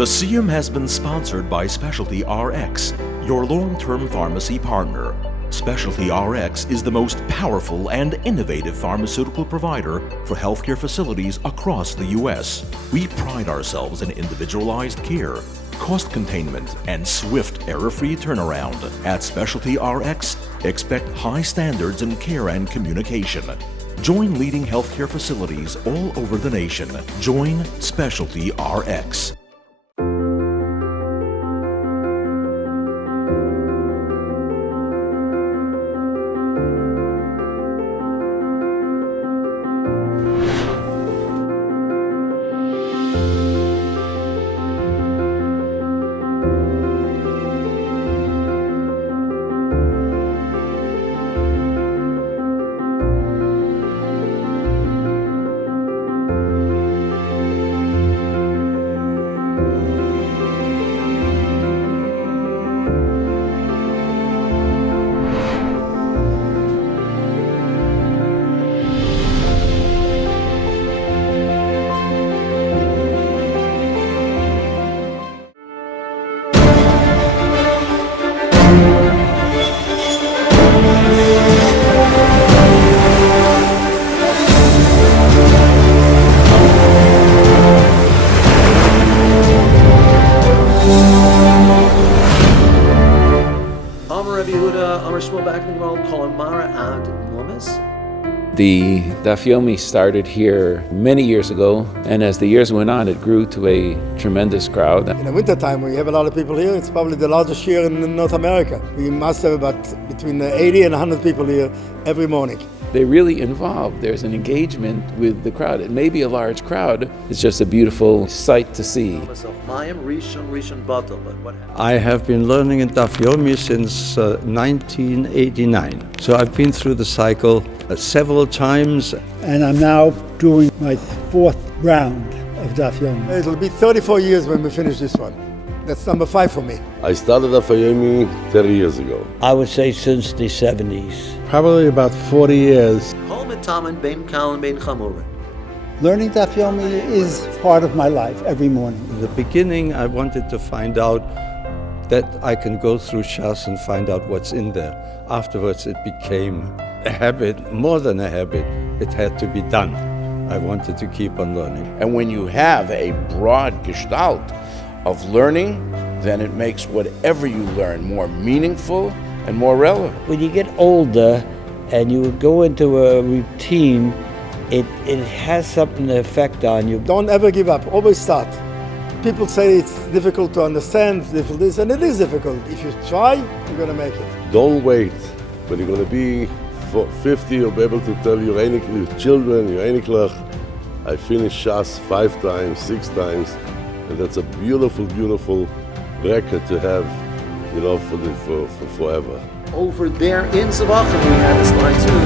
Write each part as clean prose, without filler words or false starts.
The Siyum has been sponsored by Specialty RX, your long-term pharmacy partner. Specialty RX is the most powerful and innovative pharmaceutical provider for healthcare facilities across the U.S. We pride ourselves in individualized care, cost containment, and swift error-free turnaround. At Specialty RX, expect high standards in care and communication. Join leading healthcare facilities all over the nation. Join Specialty RX. The Daf Yomi started here many years ago, and as the years went on, it grew to a tremendous crowd. In the wintertime, we have a lot of people here. It's probably the largest year in North America. We must have about between 80 and 100 people here every morning. They're really involved. There's an engagement with the crowd. It may be a large crowd. It's just a beautiful sight to see. I have been learning in Daf Yomi since 1989. So I've been through the cycle several times. And I'm now doing my fourth round of Daf Yomi. It'll be 34 years when we finish this one. That's number 5 for me. I started Daf Yomi 30 years ago. I would say since the 70s. Probably about 40 years. Learning Daf Yomi is part of my life every morning. In the beginning, I wanted to find out that I can go through Shas and find out what's in there. Afterwards, it became a habit, more than a habit. It had to be done. I wanted to keep on learning. And when you have a broad gestalt of learning, then it makes whatever you learn more meaningful and more relevant. When you get older and you go into a routine, it has something to affect on you. Don't ever give up, always start. People say it's difficult to understand, difficult this, and it is difficult. If you try, you're going to make it. Don't wait. When you're going to be 50, you'll be able to tell your children, your Einiklach, I finished Shas 5 times, 6 times, and that's a beautiful, beautiful record to have, for forever. Over there in Zavachem, we had this line too.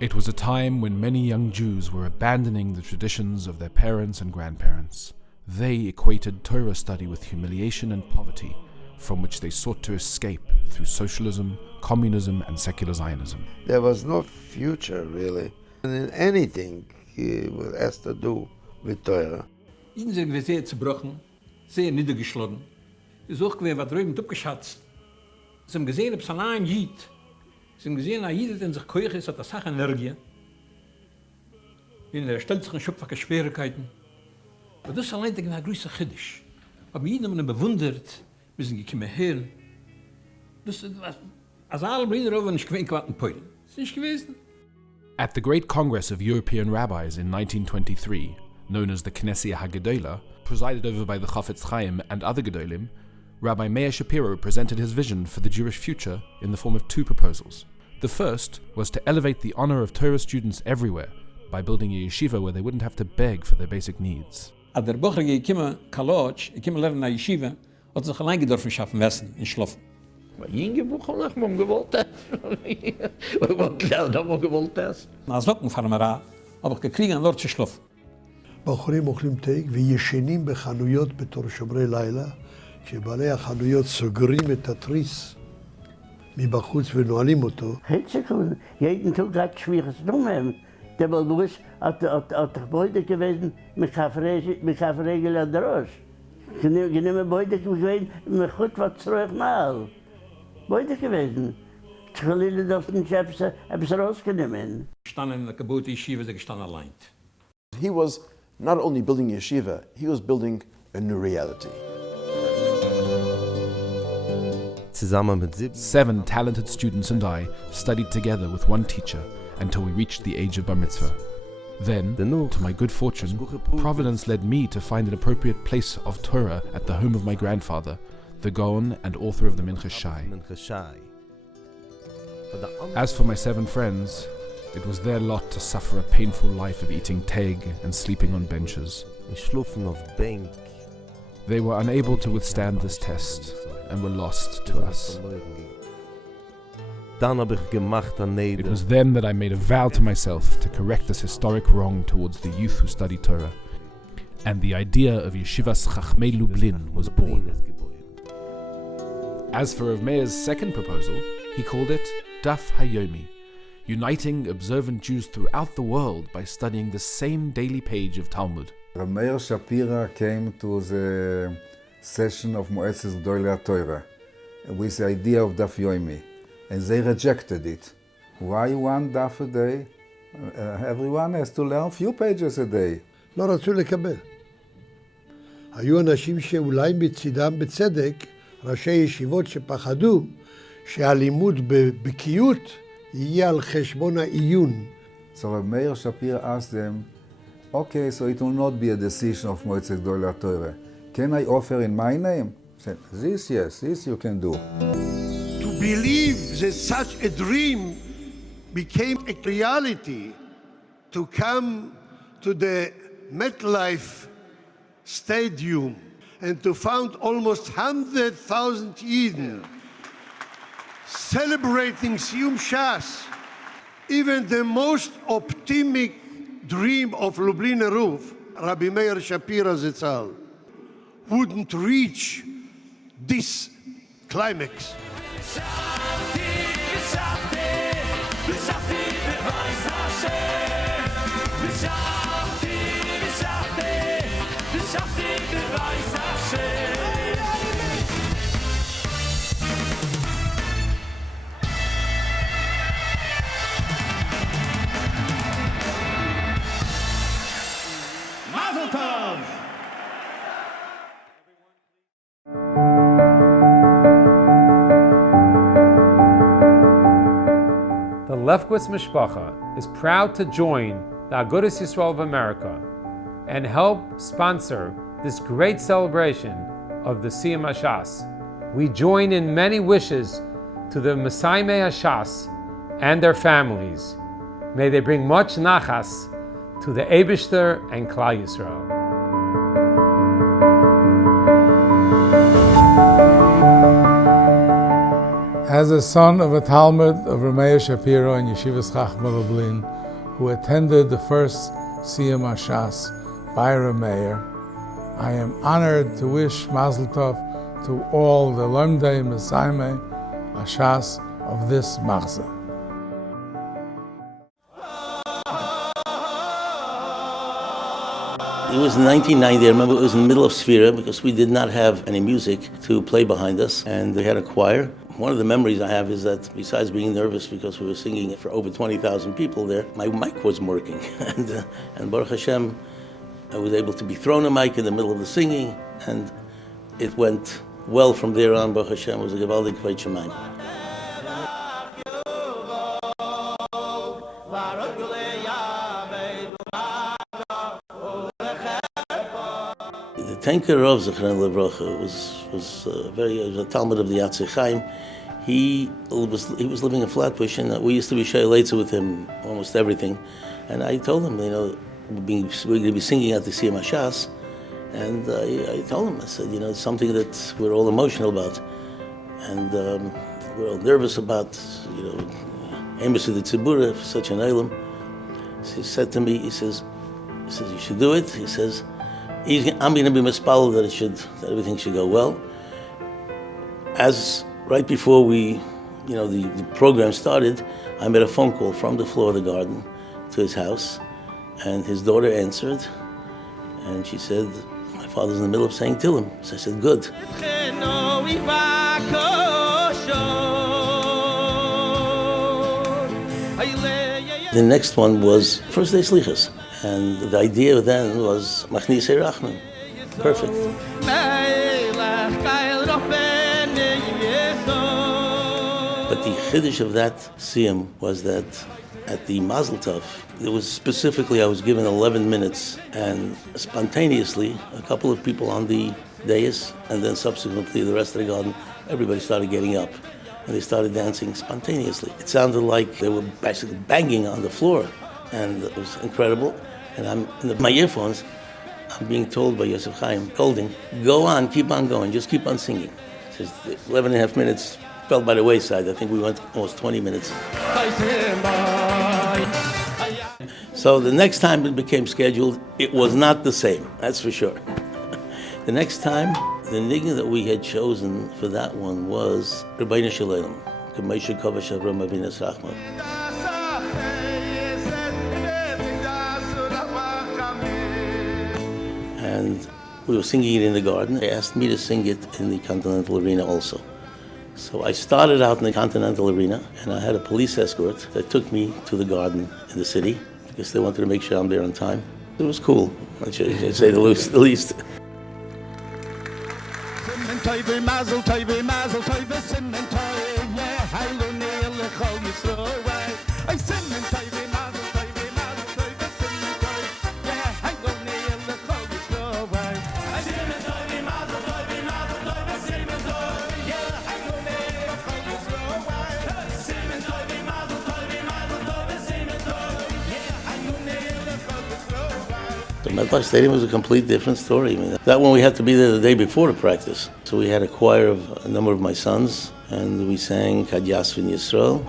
It was a time when many young Jews were abandoning the traditions of their parents and grandparents. They equated Torah study with humiliation and poverty, from which they sought to escape through socialism, communism, and secular Zionism. There was no future, really, in anything it has to do with Torah. Ihnen sind wir sehr zerbrochen, sehr niedergeschlagen. Sie sucht gewesen, was drüben abgeschätzt. Sie haben gesehen, ob es allein Jid. Sie haben gesehen, dass Jid in sich Kirche ist, hat das Sache Energie. Er stellt sich in schöpfliche Schwierigkeiten. Aber das ist allein der größte Chiddisch. Aber jeden haben ihn bewundert, wir sind gekommen her. Das ist, als alle Brüder over nicht gewinnt, was in Polen. Das ist nicht gewesen. At the Great Congress of European Rabbis in 1923, known as the Knesset HaGedolah, presided over by the Chafetz Chaim and other Gedolim, Rabbi Meir Shapiro presented his vision for the Jewish future in the form of two proposals. The first was to elevate the honor of Torah students everywhere by building a yeshiva where they wouldn't have to beg for their basic needs. Als der Bucher gekommen, Kalotsch, gekommen lernen in der Yeshiva, hat sich allein gedorfen schaffen, Westen, in Schloffen. Maar jinge Bucher, ich habe gewollt essen. Ich wollte lernen, aber gewollt essen. Als Nockenfarmera habe ich gekriegt, dort zu schlafen. בחורים אוכלים טייק וישנים בחנויות בתור שומרי לילה, כשבעלי החנויות סוגרים את התריס מבחוץ ונועלים אותו. jeden Tag hat schwieriges Nummer. Der Balbus hat Beute gewesen, mit Kaffeeregel an der Rost. Genehm Beute gewesen, mit gut was zurück mal. Beute gewesen. Schalile das nicht etwas rausgenommen. Gestanden in der Geburt Yeshiva, sie gestanden allein. He was not only building a yeshiva, he was building a new reality. 7 talented students and I studied together with one teacher until we reached the age of Bar Mitzvah. Then, to my good fortune, Providence led me to find an appropriate place of Torah at the home of my grandfather, the Gaon and author of the Minchas Shai. As for my 7 friends, it was their lot to suffer a painful life of eating teg and sleeping on benches. They were unable to withstand this test and were lost to us. It was then that I made a vow to myself to correct this historic wrong towards the youth who study Torah. And the idea of Yeshivas Chachmei Lublin was born. As for Rav Meir's second proposal, he called it Daf HaYomi, uniting observant Jews throughout the world by studying the same daily page of Talmud. Rav Meir Shapiro came to the session of Moetzes Gdolei HaTorah with the idea of Daf Yomi, and they rejected it. Why one daf a day? Everyone has to learn few pages a day. לא רצו לקבל. היו אנשים שאולי מצידם בצדק, ראשי ישיבות שפחדו שהלימוד בבקיאות יהיה על חשבון העיון. So Rav Meir Shapiro asked them, okay, so it will not be a decision of Moetzes Gdolei HaTorah. Can I offer in my name? Said, this, yes, this you can do. To believe that such a dream became a reality, to come to the Metlife Stadium and to found almost 100,000 Eden celebrating Siyum Hashas, even the most optimistic dream of Lubliner Ruf, Rabbi Meir Shapiro Zitzal, wouldn't reach this climax. Mazel Tov! The Lefkowitz Mishpacha is proud to join the Agudath Yisrael of America and help sponsor this great celebration of the Siyum Hashas. We join in many wishes to the Mesaimei Hashas and their families. May they bring much nachas to the Eibishter and Klal Yisrael. As a son of a Talmud of Rav Meir Shapiro and Yeshivas Chachma Lublin, who attended the first Siyum Hashas by Rav Meir, I am honored to wish Mazel Tov to all the Lomdei Mesaimei Hashas of this Machzor. It was in 1990, I remember it was in the middle of Sfira because we did not have any music to play behind us, and they had a choir. One of the memories I have is that besides being nervous because we were singing for over 20,000 people there, my mic wasn't working. and Baruch Hashem, I was able to be thrown a mic in the middle of the singing, and it went well from there on. Baruch Hashem, it was a Gevaldik Kveit Shemayim. The Tanker Rav Zechron Levracha was a Talmud of the Yatzei Chaim. He was living in Flatbush, and we used to be Shayleitza with him almost everything. And I told him, we're going to be singing at the Siyum Hashas, and I told him, I said, it's something that we're all emotional about, and we're all nervous about, Amos of the Tzibura, such an Eilim. So he said to me, he says, you should do it. He says, I'm going to be mispal that everything should go well. As right before the program started, I made a phone call from the floor of the garden to his house, and his daughter answered, and she said, my father's in the middle of saying Tillim. So I said, good. The next one was First Day Slichas, and the idea then was Machnisei Rachman. Perfect. But the chiddush of that siyum was that at the Mazel Tov, it was specifically, I was given 11 minutes, and spontaneously, a couple of people on the dais, and then subsequently the rest of the garden, everybody started getting up, and they started dancing spontaneously. It sounded like they were basically banging on the floor, and it was incredible. And I'm in my earphones, I'm being told by Yosef Chaim, holding, go on, keep on going, just keep on singing. It says 11 and a half minutes fell by the wayside. I think we went almost 20 minutes. So the next time it became scheduled, it was not the same, that's for sure. The next time, the niggun that we had chosen for that one was Rabbeinu Shalom, K'moshe Kovash Avram Avinas Rachman. And we were singing it in the garden. They asked me to sing it in the Continental Arena also. So I started out in the Continental Arena, and I had a police escort that took me to the garden in the city because they wanted to make sure I'm there on time. It was cool, I should say the least. The Metlife Stadium was a complete different story. That one we had to be there the day before the practice. So we had a choir of a number of my sons, and we sang Kad Yasvin Yisrael.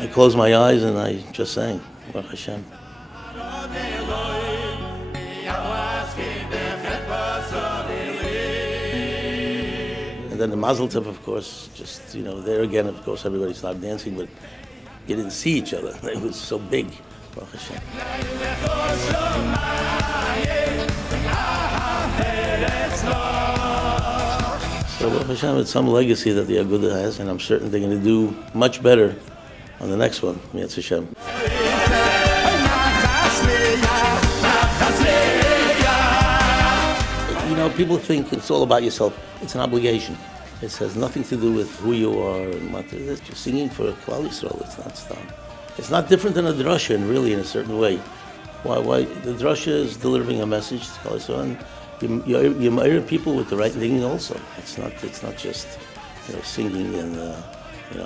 I closed my eyes and I just sang, Baruch Hashem. And then the Mazel Tov, of course, just, there again, of course, everybody started dancing, but you didn't see each other. It was so big, Baruch Hashem. So Baruch Hashem, it's some legacy that the Agudath has, and I'm certain they're going to do much better on the next one, Mi'etz Hashem. People think it's all about yourself. It's an obligation. It has nothing to do with who you are and what it is. You're singing for Klal Yisrael. It's not stam. It's not different than a drasha, really, in a certain way. Why? The drasha is delivering a message to Klal Yisrael, and you marry people with the right thing also. It's not just singing and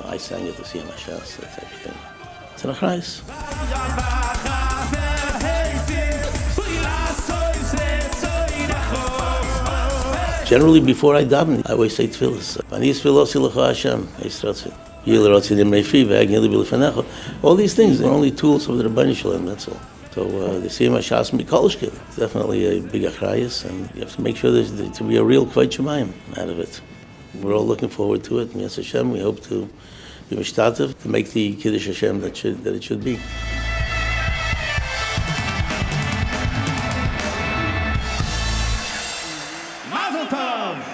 I sang at the Siyum Hashas, that type of thing. It's an achrayus. Generally, before I daven, I always say tefillas. All these things, they're only tools of the Rebbeinu Shalom, that's all. So the Siyum Hashas Mikolshkin, it's definitely a big achrayus, and you have to make sure there's to be a real Kvayt Shemayim out of it. We're all looking forward to it. Yes Hashem, we hope to be mishtatev to make the Kiddush Hashem that it should be. Mazel Tov!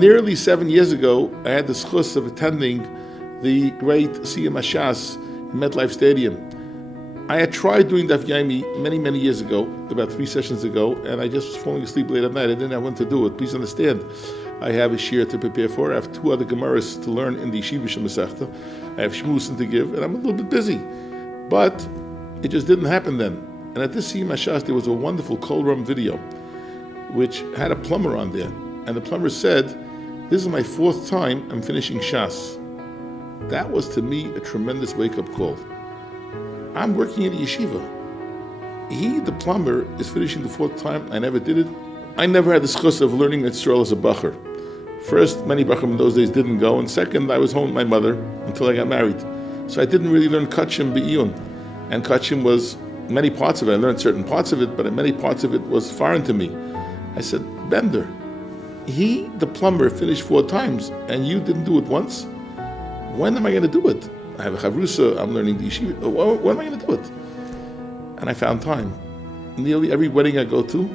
Nearly 7 years ago, I had the schus of attending the great Siyum Hashas in Metlife Stadium. I had tried doing Daf Yomi many years ago, about 3 sessions ago, and I just was falling asleep late at night. I didn't have when to do it. Please understand, I have a shir to prepare for. I have 2 other Gemaras to learn in the Yeshiva Masechta. I have Shmusin to give, and I'm a little bit busy. But it just didn't happen then. And at this Siyum Hashas, there was a wonderful Kol Rum video, which had a plumber on there. And the plumber said, "This is my 4th time I'm finishing Shas." That was to me a tremendous wake-up call. I'm working in a yeshiva. He, the plumber, is finishing the 4th time. I never did it. I never had the schus of learning Mitzrayel as a bacher. First, many bachrim in those days didn't go, and second, I was home with my mother until I got married. So I didn't really learn Kachim Be'iyun. And Kachim was many parts of it. I learned certain parts of it, but many parts of it was foreign to me. I said, Bender, he, the plumber, finished 4 times, and you didn't do it once? When am I going to do it? I have a chavrusa, I'm learning the yeshiva. When am I going to do it? And I found time. Nearly every wedding I go to,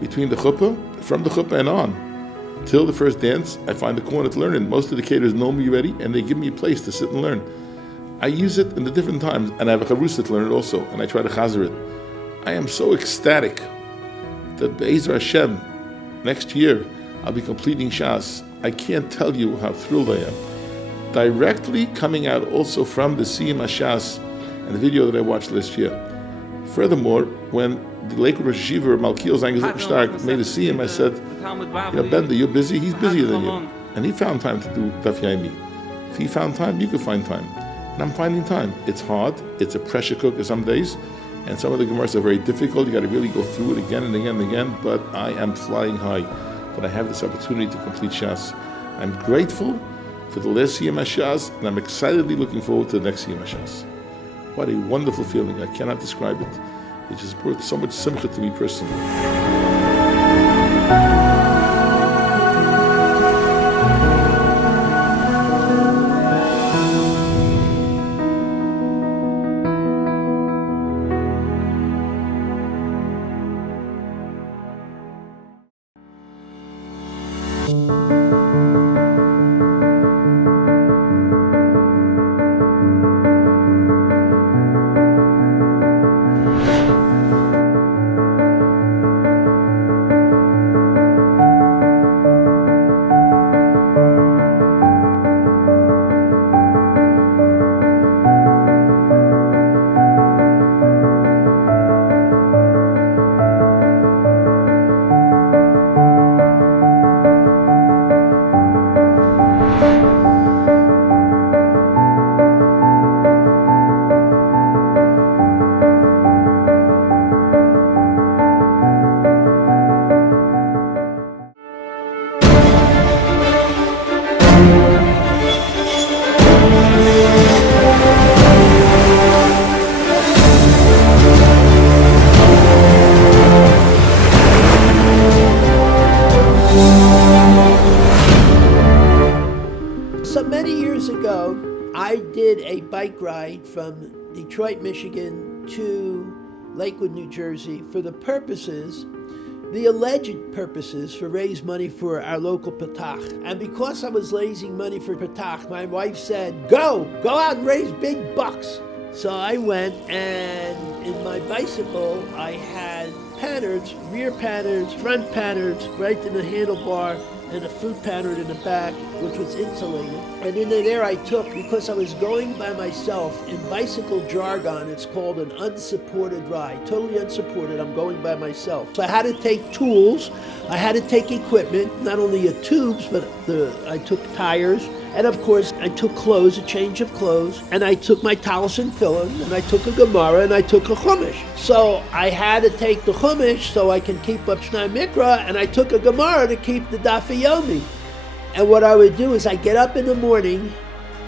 between the chuppah, from the chuppah and on, till the first dance, I find a corner to learn in. Most of the caterers know me already, and they give me a place to sit and learn. I use it in the different times, and I have a chavrusa to learn it also, and I try to chazer it. I am so ecstatic that Be'ezer Hashem, next year, I'll be completing Shas. I can't tell you how thrilled I am. Directly coming out also from the Siyum Hashas and the video that I watched last year. Furthermore, when the Lakewood Rosh Yeshiva, Malkiel Zangazuk Stark, made a Siyum, I said, Bender, you're busy, he's busier than you. And he found time to do Daf Yomi. If he found time, you could find time. And I'm finding time. It's hard, it's a pressure cooker some days, and some of the Gemaras are very difficult. You got to really go through it again and again and again, but I am flying high that I have this opportunity to complete Shas. I'm grateful for the last Siyum Hashas, and I'm excitedly looking forward to the next Siyum Hashas. What a wonderful feeling. I cannot describe it. It just brought so much simcha to me personally. did a bike ride from Detroit, Michigan to Lakewood, New Jersey for the purposes, the alleged purposes, for raise money for our local Petach. And because I was raising money for Petach, my wife said, go out and raise big bucks. So I went, and in my bicycle, I had patterns, rear patterns, front patterns, right in the handlebar, and a foot pattern in the back, which was insulated. And in there I took, because I was going by myself, in bicycle jargon, it's called an unsupported ride. Totally unsupported, I'm going by myself. So I had to take tools, I had to take equipment, not only tubes, but I took tires, and of course I took clothes, a change of clothes, and I took my talis and tefillin, and I took a Gemara, and I took a Chumash. So I had to take the Chumash so I can keep up Shnai Mikra, and I took a Gemara to keep the Daf Yomi. And what I would do is I get up in the morning,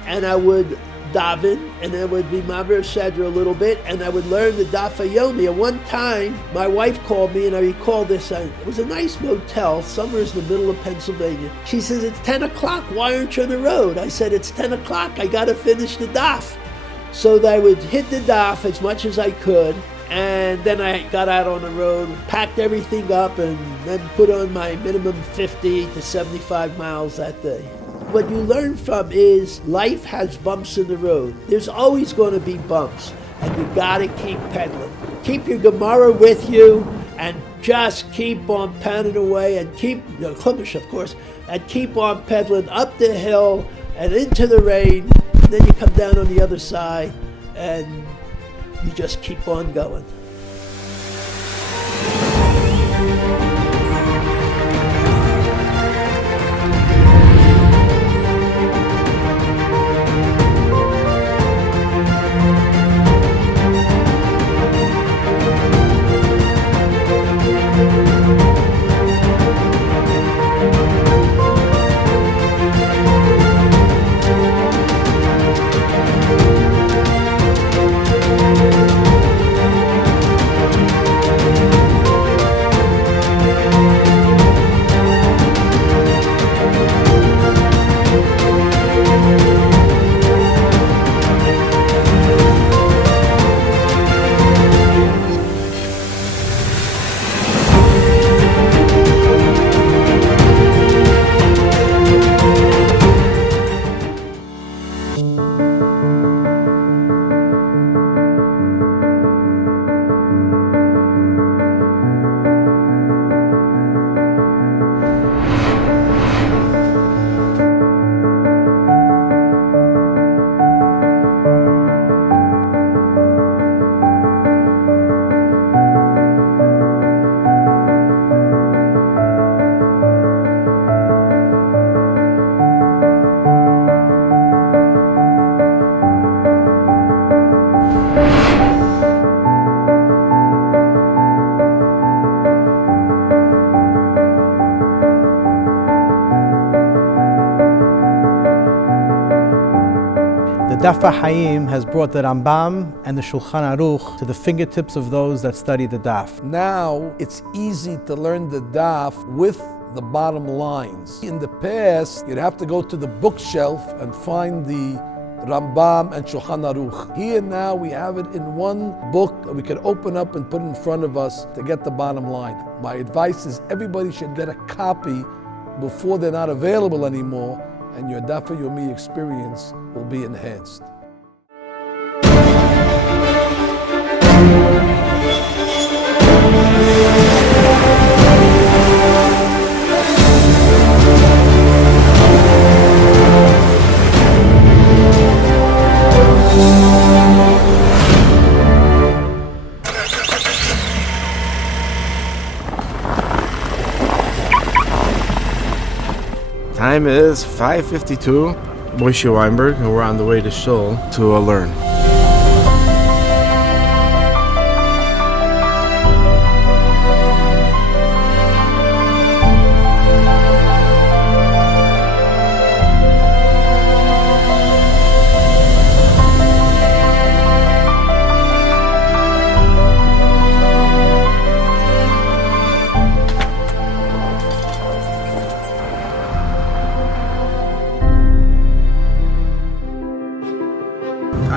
and I would daven, and I would be Maver Sedra a little bit, and I would learn the Daf Yomi. And one time, my wife called me, and I recall this, it was a nice motel, somewhere in the middle of Pennsylvania. She says, it's 10 o'clock, why aren't you on the road? I said, it's 10 o'clock, I gotta finish the Daf. So I would hit the Daf as much as I could, and then I got out on the road, packed everything up, and then put on my minimum 50 to 75 miles that day. What you learn from is life has bumps in the road. There's always going to be bumps, and you got to keep pedaling. Keep your Gemara with you, and just keep on pounding away, and keep, Chumash of course, and keep on pedaling up the hill and into the rain. And then you come down on the other side, and you just keep on going. Daf HaHaim has brought the Rambam and the Shulchan Aruch to the fingertips of those that study the Daf. Now it's easy to learn the Daf with the bottom lines. In the past, you'd have to go to the bookshelf and find the Rambam and Shulchan Aruch. Here now we have it in one book that we can open up and put in front of us to get the bottom line. My advice is everybody should get a copy before they're not available anymore, and your Daf Yomi experience will be enhanced. Time is 5:52. Moshe Weinberg, and we're on the way to Shul to learn.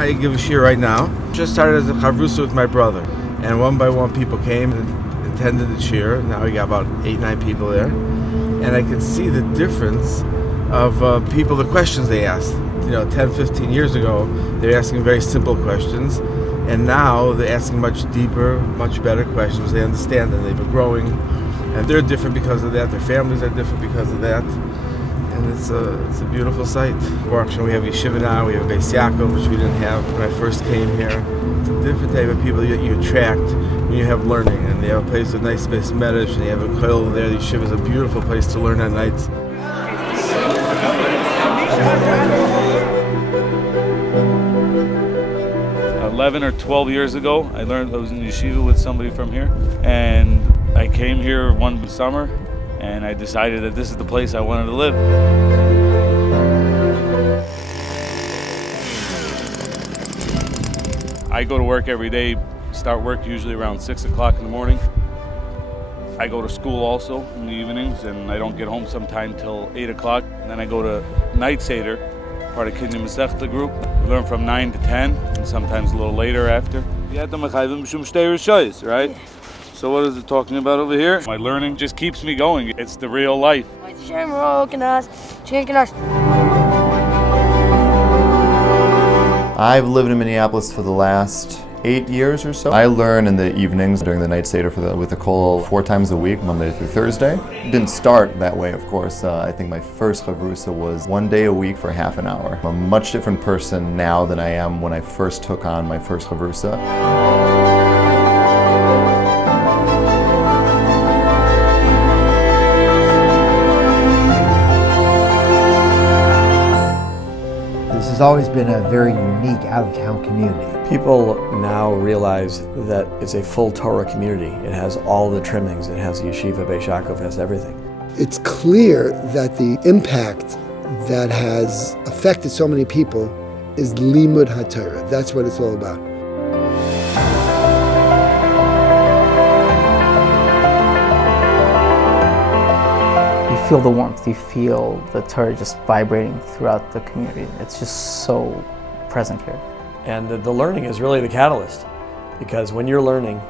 I give a shiur right now. Just started as a chavrusa with my brother, and one by one people came and attended the shiur. Now we got about 8-9 people there, and I could see the difference of people, the questions they asked. 10-15 years ago, they were asking very simple questions, and now they're asking much deeper, much better questions. They understand that they've been growing, and they're different because of that. Their families are different because of that. And it's a beautiful sight. Fortunately, we have yeshiva now, we have Beis Yaakov, which we didn't have when I first came here. It's a different type of people that you attract when you have learning, and they have a place with nice space medrash, and they have a koil there. The yeshiva is a beautiful place to learn at nights. 11 or 12 years ago, I was in yeshiva with somebody from here, and I came here one summer, and I decided that this is the place I wanted to live. I go to work every day, start work usually around 6 o'clock in the morning. I go to school also in the evenings, and I don't get home sometime till 8 o'clock. And then I go to night seder, part of Kinyan Masechta group. We learn from 9 to 10, and sometimes a little later after. Right? So what is it talking about over here? My learning just keeps me going. It's the real life. I've lived in Minneapolis for the last 8 years or so. I learn in the evenings during the night seder with the kollel 4 times a week, Monday through Thursday. It didn't start that way, of course. I think my first chavrusa was 1 day a week for half an hour. I'm a much different person now than I am when I first took on my first chavrusa. This has always been a very unique out-of-town community. People now realize that it's a full Torah community. It has all the trimmings. It has yeshiva, Beis Yaakov, has everything. It's clear that the impact that has affected so many people is Limud HaTorah. That's what it's all about. You feel the warmth, you feel the Torah just vibrating throughout the community. It's just so present here. And the learning is really the catalyst, because when you're learning,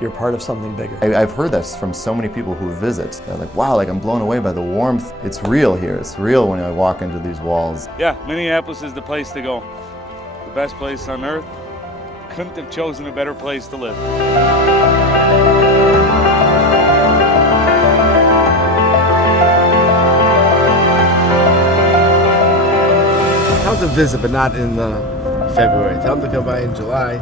you're part of something bigger. I've heard this from so many people who visit. They're like, wow, I'm blown away by the warmth. It's real here. It's real when I walk into these walls. Yeah, Minneapolis is the place to go. The best place on earth. Couldn't have chosen a better place to live. Tell them to visit, but not in February. Tell them to come by in July,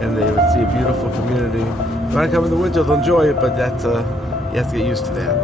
and they would see a beautiful community. If you want to come in the winter, they'll enjoy it, but that's you have to get used to that.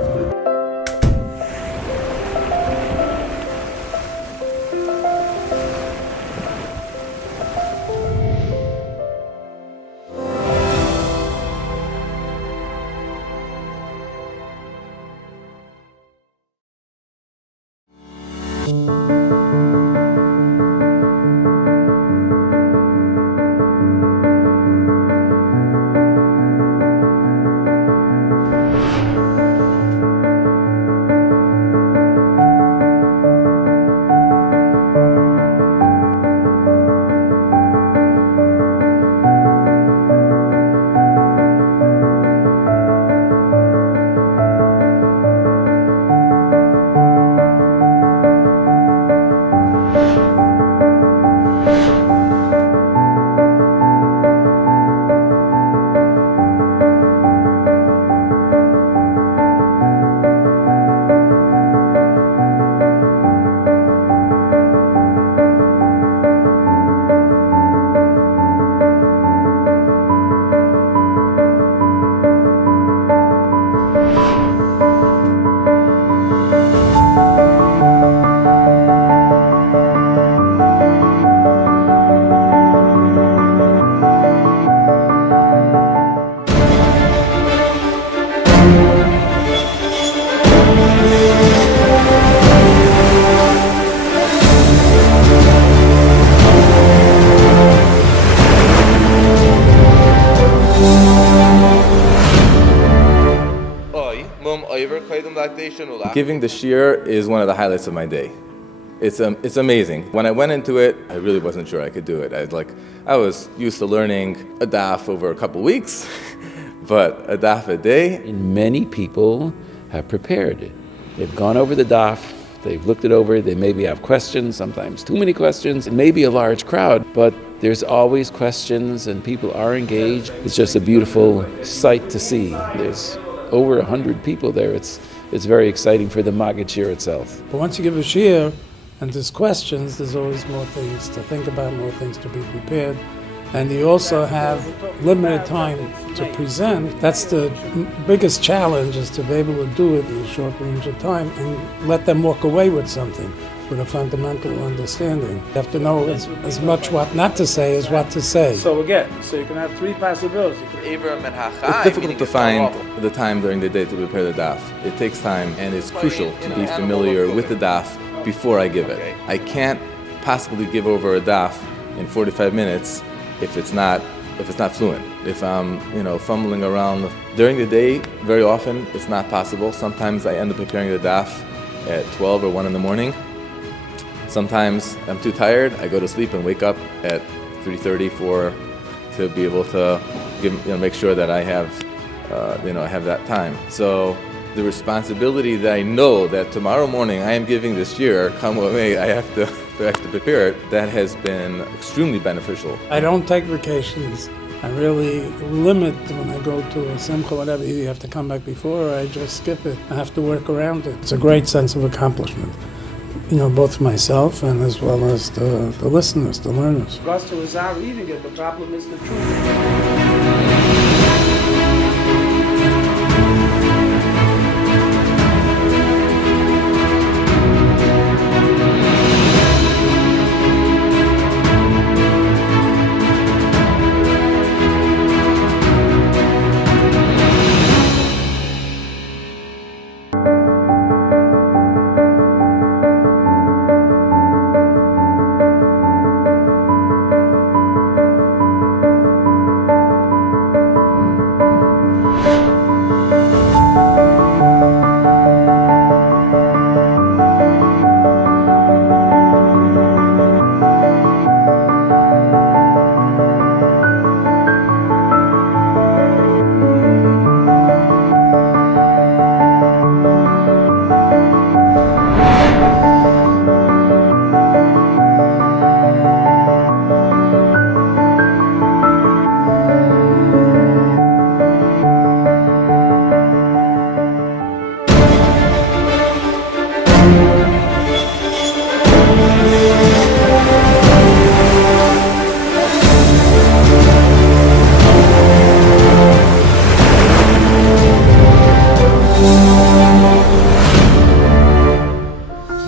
Giving the shiur is one of the highlights of my day. It's amazing. When I went into it, I really wasn't sure I could do it. I was used to learning a daf over a couple weeks, but a daf a day. And many people have prepared it. They've gone over the daf, they've looked it over, they maybe have questions, sometimes too many questions, it may be a large crowd, but there's always questions and people are engaged. It's just a beautiful sight to see. There's over 100 people there. It's very exciting for the Maggid Shir itself. But once you give a shir and there's questions, there's always more things to think about, more things to be prepared. And you also have limited time to present. That's the biggest challenge, is to be able to do it in a short range of time and let them walk away with something, with a fundamental understanding. You have to know as much what not to say as what to say. So you can have three possibilities. It's difficult to find the time during the day to prepare the daf. It takes time, and it's crucial to be familiar with the daf before I give it. I can't possibly give over a daf in 45 minutes if it's not fluent. If I'm, fumbling around during the day, very often it's not possible. Sometimes I end up preparing the daf at 12 or 1 in the morning. Sometimes I'm too tired. I go to sleep and wake up at 3:30, 4 to be able to make sure that I have, I have that time. So the responsibility that I know that tomorrow morning I am giving this year, come what may, I have to prepare it, that has been extremely beneficial. I don't take vacations. I really limit when I go to a simcha, whatever, either you have to come back before or I just skip it. I have to work around it. It's a great sense of accomplishment, both for myself and as well as the listeners, the learners. Gusto is our eating it, the problem is the truth.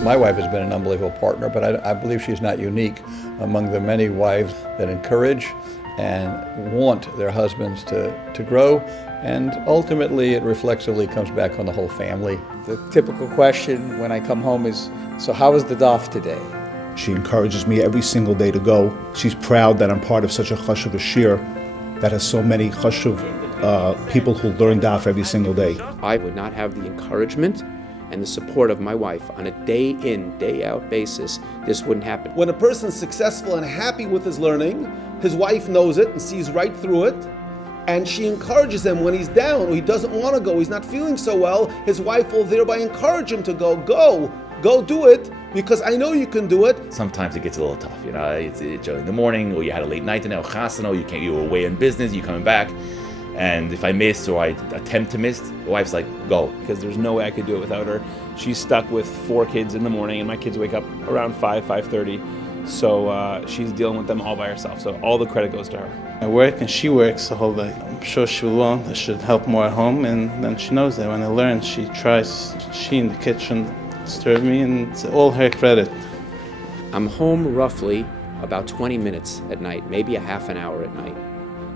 My wife has been an unbelievable partner, but I believe she's not unique among the many wives that encourage and want their husbands to grow, and ultimately it reflexively comes back on the whole family. The typical question when I come home is, so how was the daf today? She encourages me every single day to go. She's proud that I'm part of such a chashuv shir that has so many chashuv people who learn daf every single day. I would not have the encouragement and the support of my wife on a day in, day out basis, this wouldn't happen. When a person's successful and happy with his learning, his wife knows it and sees right through it, and she encourages him when he's down or he doesn't want to go, he's not feeling so well, his wife will thereby encourage him to go do it, because I know you can do it. Sometimes it gets a little tough, it's early in the morning, or you had a late night tonight, or chasana, you were away in business, you're coming back. And if I miss or I attempt to miss, the wife's like, go. Because there's no way I could do it without her. She's stuck with 4 kids in the morning, and my kids wake up around 5:30. So she's dealing with them all by herself. So all the credit goes to her. I work and she works the whole day. I'm sure she will learn. I should help more at home, and then she knows that when I learn, she in the kitchen disturb me, and it's all her credit. I'm home roughly about 20 minutes at night, maybe a half an hour at night,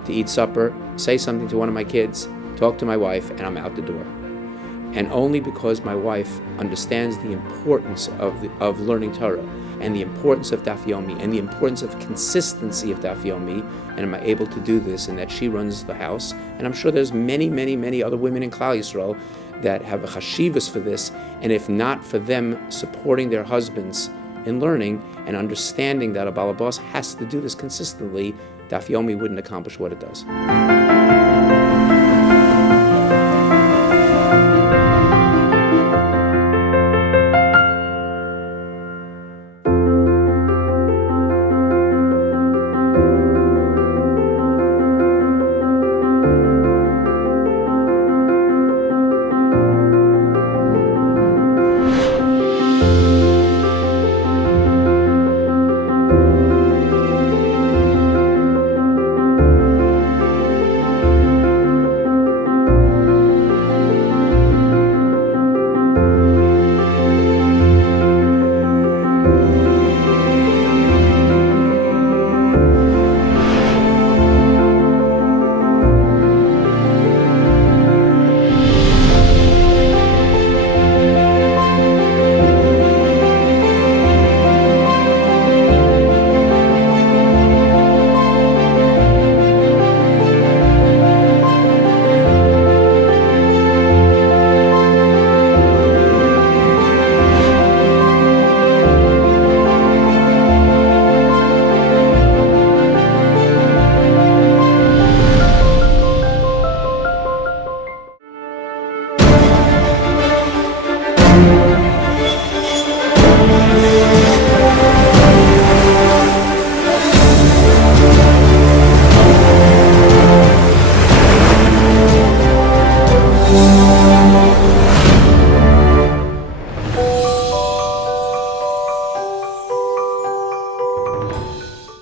to eat supper, say something to one of my kids, talk to my wife, and I'm out the door. And only because my wife understands the importance of learning Torah and the importance of Daf Yomi and the importance of consistency of Daf Yomi, and am I able to do this, and that she runs the house. And I'm sure there's many, many, many other women in Klal Yisrael that have a chashivas for this, and if not for them supporting their husbands in learning and understanding that a balabas has to do this consistently, Daf Yomi wouldn't accomplish what it does.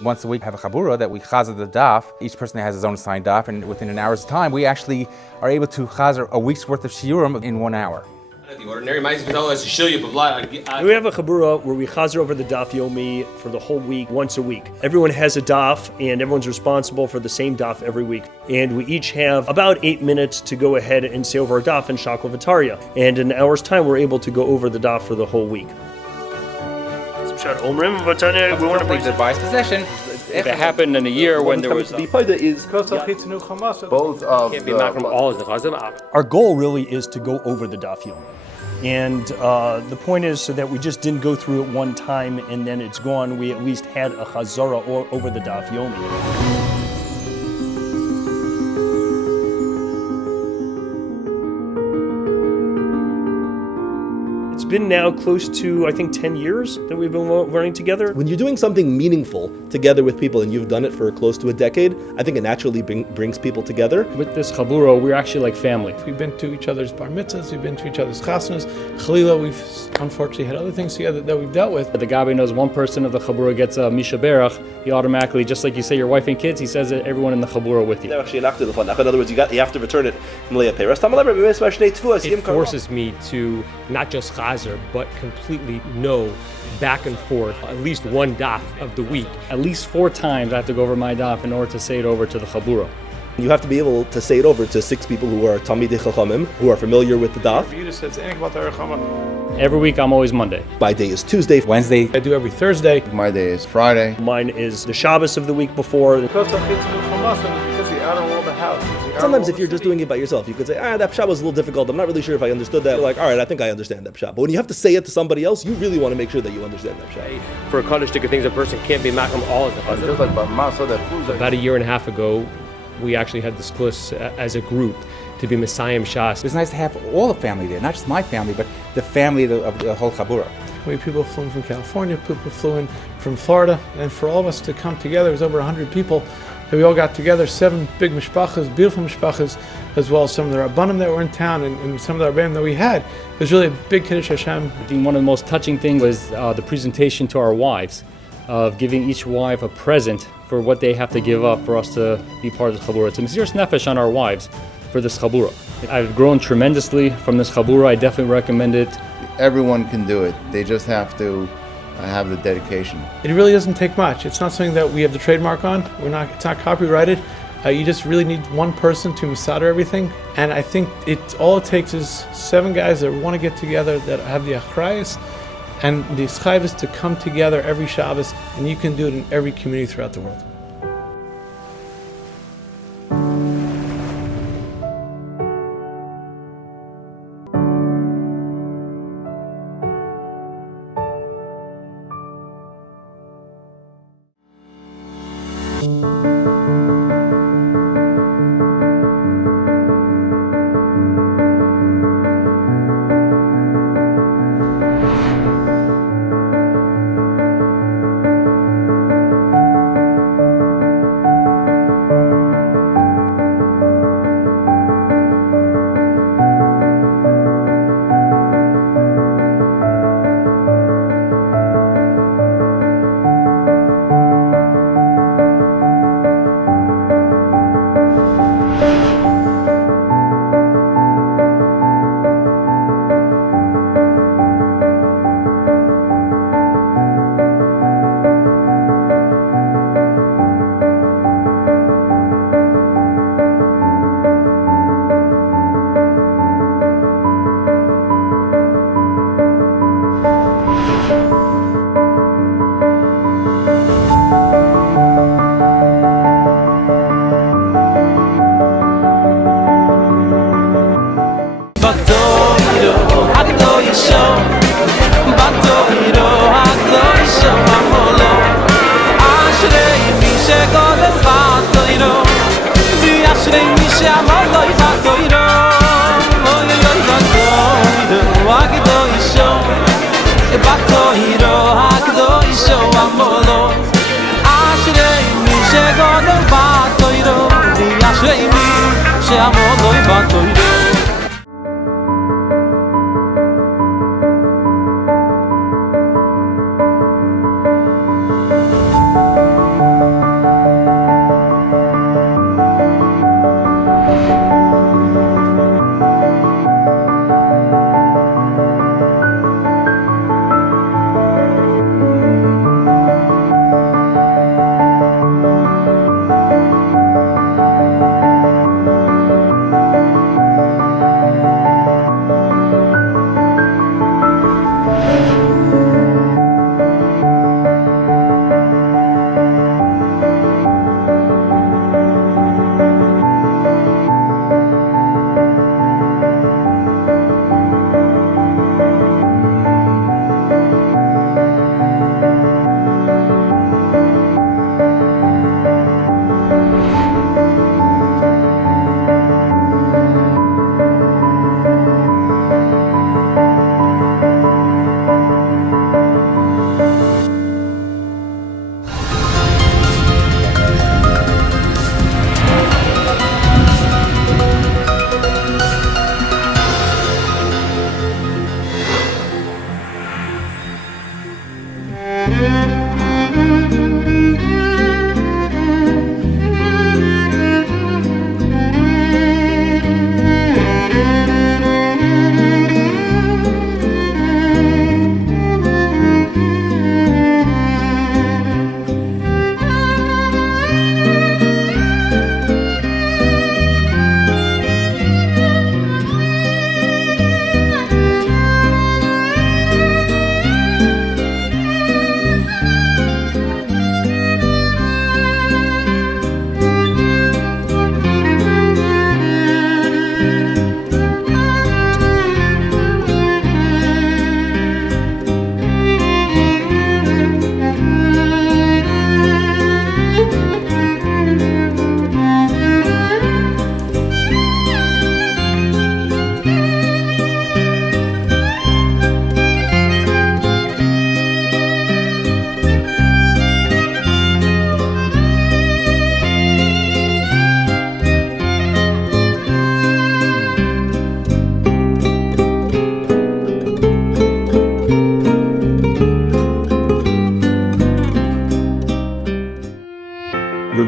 Once a week, have a chabura that we chazer the daf. Each person has his own assigned daf, and within an hour's time, we actually are able to chazer a week's worth of shiurim in 1 hour. We have a chabura where we chazer over the daf yomi for the whole week, once a week. Everyone has a daf, and everyone's responsible for the same daf every week. And we each have about 8 minutes to go ahead and say over a daf and shakol v'tarya. And in an hour's time, we're able to go over the daf for the whole week. We want to leave the biased possession. If it happened in a year when there was both can't be machram all as the chazim. Our goal really is to go over the daf yomi. And the point is so that we just didn't go through it one time and then it's gone. We at least had a chazara over the daf yomi. It's been now close to, I think, 10 years that we've been learning together. When you're doing something meaningful together with people and you've done it for close to a decade, I think it naturally brings people together. With this chabura, we're actually like family. We've been to each other's bar mitzvahs, we've been to each other's chasnas. Chalila, we've unfortunately had other things together that we've dealt with. The Gabi knows one person of the chabura gets a Misha Berach, he automatically, just like you say your wife and kids, he says it, everyone in the chabura with you. In other words, you have to return it from Leah Peres. It forces me to not just chazer, but completely know back and forth at least one daf of the week. At least 4 times I have to go over my daf in order to say it over to the chabura. You have to be able to say it over to 6 people who are Talmidei Chachamim, who are familiar with the daf. Every week I'm always Monday. My day is Tuesday. Wednesday. I do every Thursday. My day is Friday. Mine is the Shabbos of the week before. Sometimes if you're just doing it by yourself, you could say, that pshat was a little difficult. I'm not really sure if I understood that. You're like, all right, I think I understand that pshat. But when you have to say it to somebody else, you really want to make sure that you understand that pshat. For a kaddish to things, a person can't be machram all as a chazir. About a year and a half ago, we actually had this klus as a group to be Messiah Shas. It's nice to have all the family there, not just my family, but the family of the whole chabura. People flew in from California, people flew in from Florida, and for all of us to come together, it was over 100 people. And we all got together, 7 big mishpachas, beautiful mishpachas, as well as some of the rabbanim that were in town and some of the rabbanim that we had. It was really a big Kiddush Hashem. I think one of the most touching things was the presentation to our wives, of giving each wife a present for what they have to give up for us to be part of the chabura. It's a mesiras nefesh on our wives for this chabura. I've grown tremendously from this chabura. I definitely recommend it. Everyone can do it. They just have to have the dedication. It really doesn't take much. It's not something that we have the trademark on. It's not copyrighted. You just really need one person to masader everything. And I think all it takes is 7 guys that want to get together, that have the achrayus and the schayvus to come together every Shabbos, and you can do it in every community throughout the world.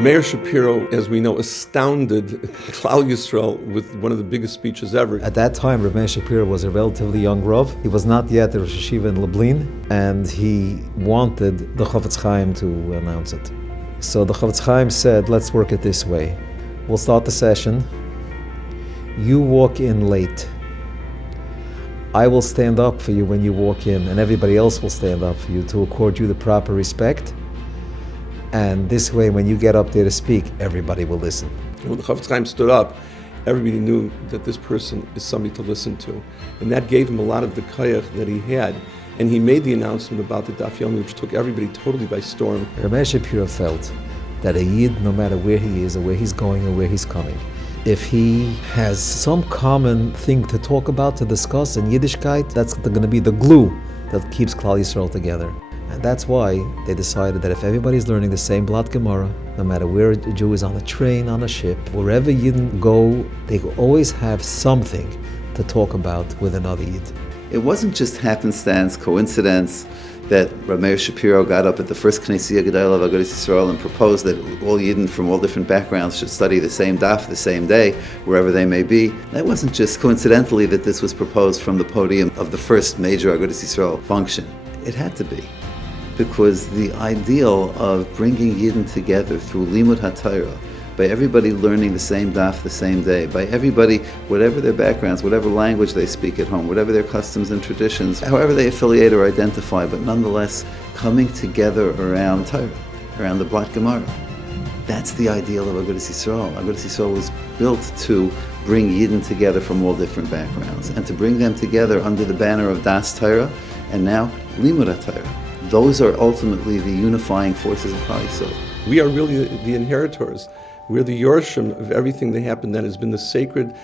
Meir Shapiro, as we know, astounded Klal Yisrael with one of the biggest speeches ever. At that time, Rav Meir Shapiro was a relatively young Rav. He was not yet the Rosh Yeshiva in Lublin, and he wanted the Chofetz Chaim to announce it. So the Chofetz Chaim said, let's work it this way. We'll start the session. You walk in late. I will stand up for you when you walk in, and everybody else will stand up for you to accord you the proper respect. And this way, when you get up there to speak, everybody will listen. When the Chofetz Chaim stood up, everybody knew that this person is somebody to listen to. And that gave him a lot of the koyach that he had. And he made the announcement about the Daf Yomi, which took everybody totally by storm. Rav Meir Shapiro felt that a Yid, no matter where he is or where he's going or where he's coming, if he has some common thing to talk about, to discuss in Yiddishkeit, that's going to be the glue that keeps Klal Yisrael together. And that's why they decided that if everybody's learning the same Blat Gemara, no matter where a Jew is on a train, on a ship, wherever Yidden go, they always have something to talk about with another Yid. It wasn't just happenstance, coincidence, that Rav Meir Shapiro got up at the first Knesset Gedolah of Agudath Yisrael and proposed that all Yidden from all different backgrounds should study the same daf the same day, wherever they may be. That wasn't just coincidentally that this was proposed from the podium of the first major Agudath Yisrael function. It had to be, because the ideal of bringing Yidden together through Limud HaTorah, by everybody learning the same daf the same day, by everybody, whatever their backgrounds, whatever language they speak at home, whatever their customs and traditions, however they affiliate or identify, but nonetheless coming together around Torah, around the Blat Gemara. That's the ideal of Agudath Yisrael. Agudath Yisrael was built to bring Yidden together from all different backgrounds, and to bring them together under the banner of Das Torah, and now Limud HaTorah. Those are ultimately the unifying forces of Klal Yisrael. We are really the inheritors. We're the Yorshim of everything that happened then. Has been the sacred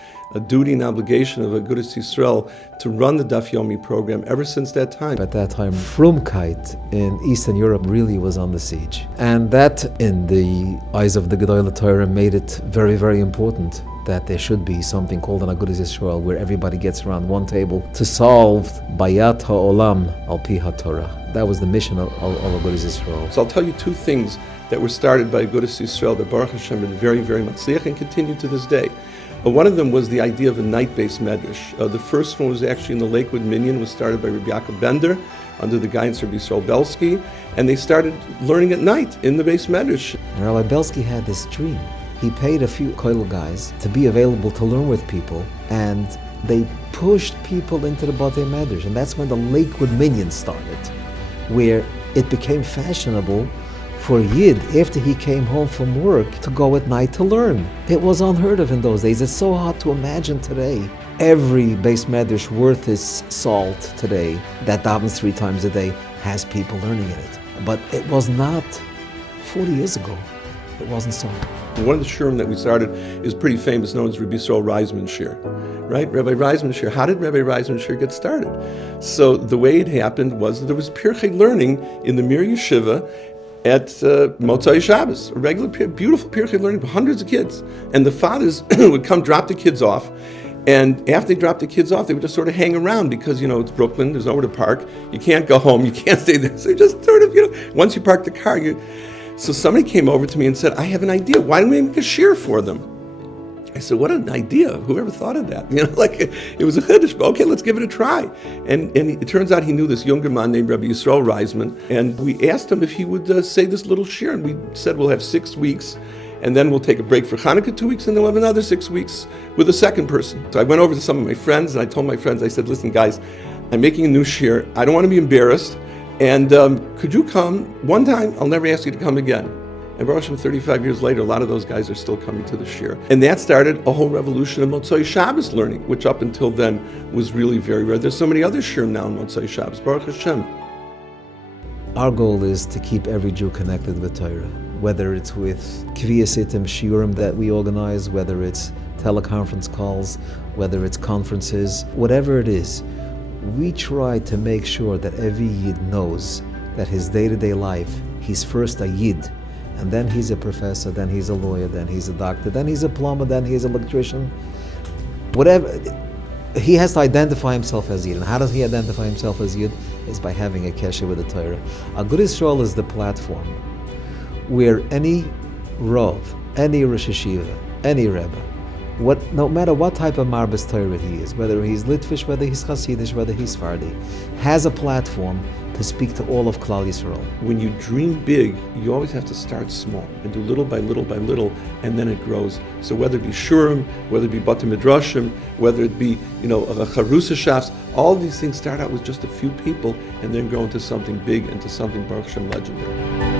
duty and obligation of Agudath Yisrael to run the Daf Yomi program ever since that time. At that time, Frumkeit in Eastern Europe really was on the siege. And that, in the eyes of the Gedolei Torah, made it very, very important that there should be something called an Agudath Yisrael, where everybody gets around one table to solve Bayat HaOlam Al Pi HaTorah. That was the mission of Agudath Yisrael. So I'll tell you two things that were started by Agudath Yisrael that Baruch Hashem been very, very matzliach and continue to this day. One of them was the idea of a night-based medrash. The first one was actually in the Lakewood Minyan, was started by Rabbi Yaakov Bender under the guidance of Rabbi Yisrael Belsky, and they started learning at night in the base medrash. And Rabbi Belsky had this dream. He paid a few kollel guys to be available to learn with people, and they pushed people into the Batei Medrash, and that's when the Lakewood Minyan started, where it became fashionable for a Yid, after he came home from work, to go at night to learn. It was unheard of in those days. It's so hard to imagine today. Every base medrash worth his salt today, that davens 3 times a day, has people learning in it. But it was not 40 years ago. It wasn't so. One of the shiurim that we started is pretty famous, known as Rabbi Yisrael Reisman Shir, right? Rabbi Reisman Shir. How did Rabbi Reisman Shir get started? So the way it happened was that there was Pirchei learning in the Mir Yeshiva at Motzai Shabbos, a regular, beautiful Pirchei learning for hundreds of kids. And the fathers would come drop the kids off, and after they dropped the kids off, they would just sort of hang around because, it's Brooklyn, there's nowhere to park, you can't go home, you can't stay there. So you just sort of, once you park the car, So somebody came over to me and said, I have an idea, why don't we make a shiur for them? I said, what an idea, whoever thought of that? It was a chiddush, but okay, let's give it a try. And it turns out he knew this younger man named Rabbi Yisrael Reisman, and we asked him if he would say this little shiur, and we said we'll have 6 weeks, and then we'll take a break for Hanukkah 2 weeks, and then we'll have another 6 weeks with a second person. So I went over to some of my friends, and I told my friends, I said, listen guys, I'm making a new shiur, I don't want to be embarrassed, and could you come one time? I'll never ask you to come again. And Baruch Hashem, 35 years later, a lot of those guys are still coming to the shiur. And that started a whole revolution of Motzai Shabbos learning, which up until then was really very rare. There's so many other shiurim now in Motzai Shabbos. Baruch Hashem. Our goal is to keep every Jew connected with Torah, whether it's with Kviyas Itim shiurim that we organize, whether it's teleconference calls, whether it's conferences, whatever it is. We try to make sure that every Yid knows that his day-to-day life, he's first a Yid, and then he's a professor, then he's a lawyer, then he's a doctor, then he's a plumber, then he's an electrician. Whatever, he has to identify himself as Yid. And how does he identify himself as Yid? Is by having a kesher with the Torah. Agudath Yisrael is the platform where any Rav, any Rosh Hashiva, any Rebbe, no matter what type of Marbas Torah he is, whether he's Litvish, whether he's Hasidish, whether he's Sephardi, has a platform to speak to all of Klal Yisrael. When you dream big, you always have to start small and do little by little by little, and then it grows. So whether it be Shurim, whether it be Batei Midrashim, whether it be, Charusa Shafs, all these things start out with just a few people and then grow into something big, into something Baruch Hashem legendary.